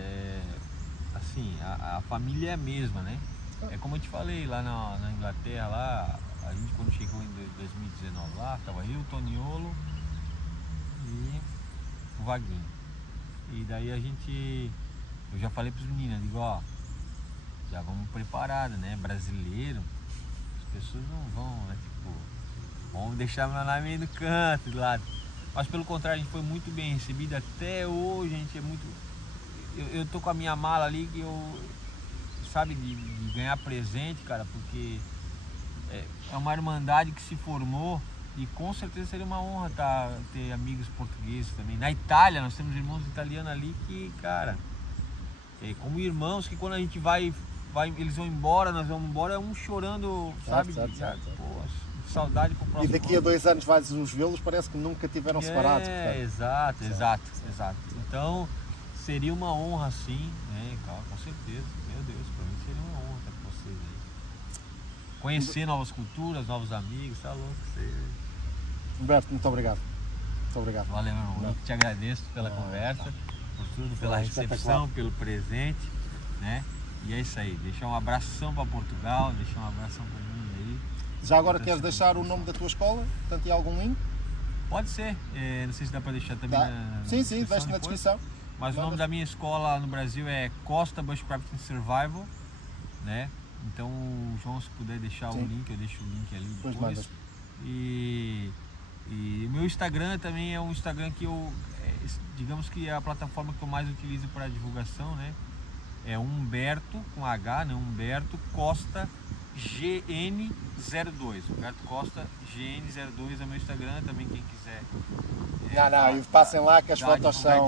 assim, a família é a mesma, né? É como eu te falei, lá na Inglaterra, lá, a gente quando chegou em 2019 lá, tava eu, o Toniolo e o Vaguinho. E daí eu já falei pros meninos, digo, ó, já vamos preparados, né? Brasileiro, as pessoas não vão, né? Tipo, vamos deixar lá meio no canto, do lado. Mas pelo contrário, a gente foi muito bem recebido até hoje, a gente é muito... Eu tô com a minha mala ali que sabe, de ganhar presente, cara, porque é uma irmandade que se formou e com certeza seria uma honra ter amigos portugueses também. Na Itália, nós temos irmãos italianos ali que, cara, como irmãos que quando a gente vai, eles vão embora, nós vamos embora, um chorando, sabe? Certo. Pô, saudade pro próximo. E daqui a 2 anos vais os vê-los, parece que nunca tiveram separados. Exato. Então, seria uma honra sim, né, cara, com certeza. Meu Deus, para mim seria uma honra estar com vocês aí. Conhecer novas culturas, novos amigos, tá louco. Humberto, muito obrigado. Muito obrigado. Valeu, meu irmão. Eu te agradeço pela conversa, por tudo, pela recepção, pelo presente, né? E é isso aí. Deixar um abração para Portugal, deixar um abração para o mundo aí. Já agora queres deixar o nome da tua escola? Portanto, em algum link? Pode ser. Não sei se dá para deixar também na Sim, deixa na descrição. Mas o nome da minha escola no Brasil é Costa Bushcrafting Survival, né? Então, o João, se puder deixar o link, eu deixo o link ali depois. E o meu Instagram também é um Instagram que digamos que é a plataforma que eu mais utilizo para divulgação, né? É Humberto, com H, né? Humberto Costa GN02. Humberto Costa GN02 é o meu Instagram, também quem quiser. E passem lá que as fotos são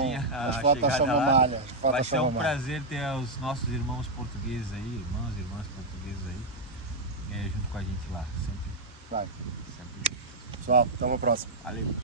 uma malha. Vai ser um prazer ter os nossos irmãos portugueses aí, irmãos e irmãs portugueses aí, junto com a gente lá. Sempre. Pessoal, até uma próxima. Valeu.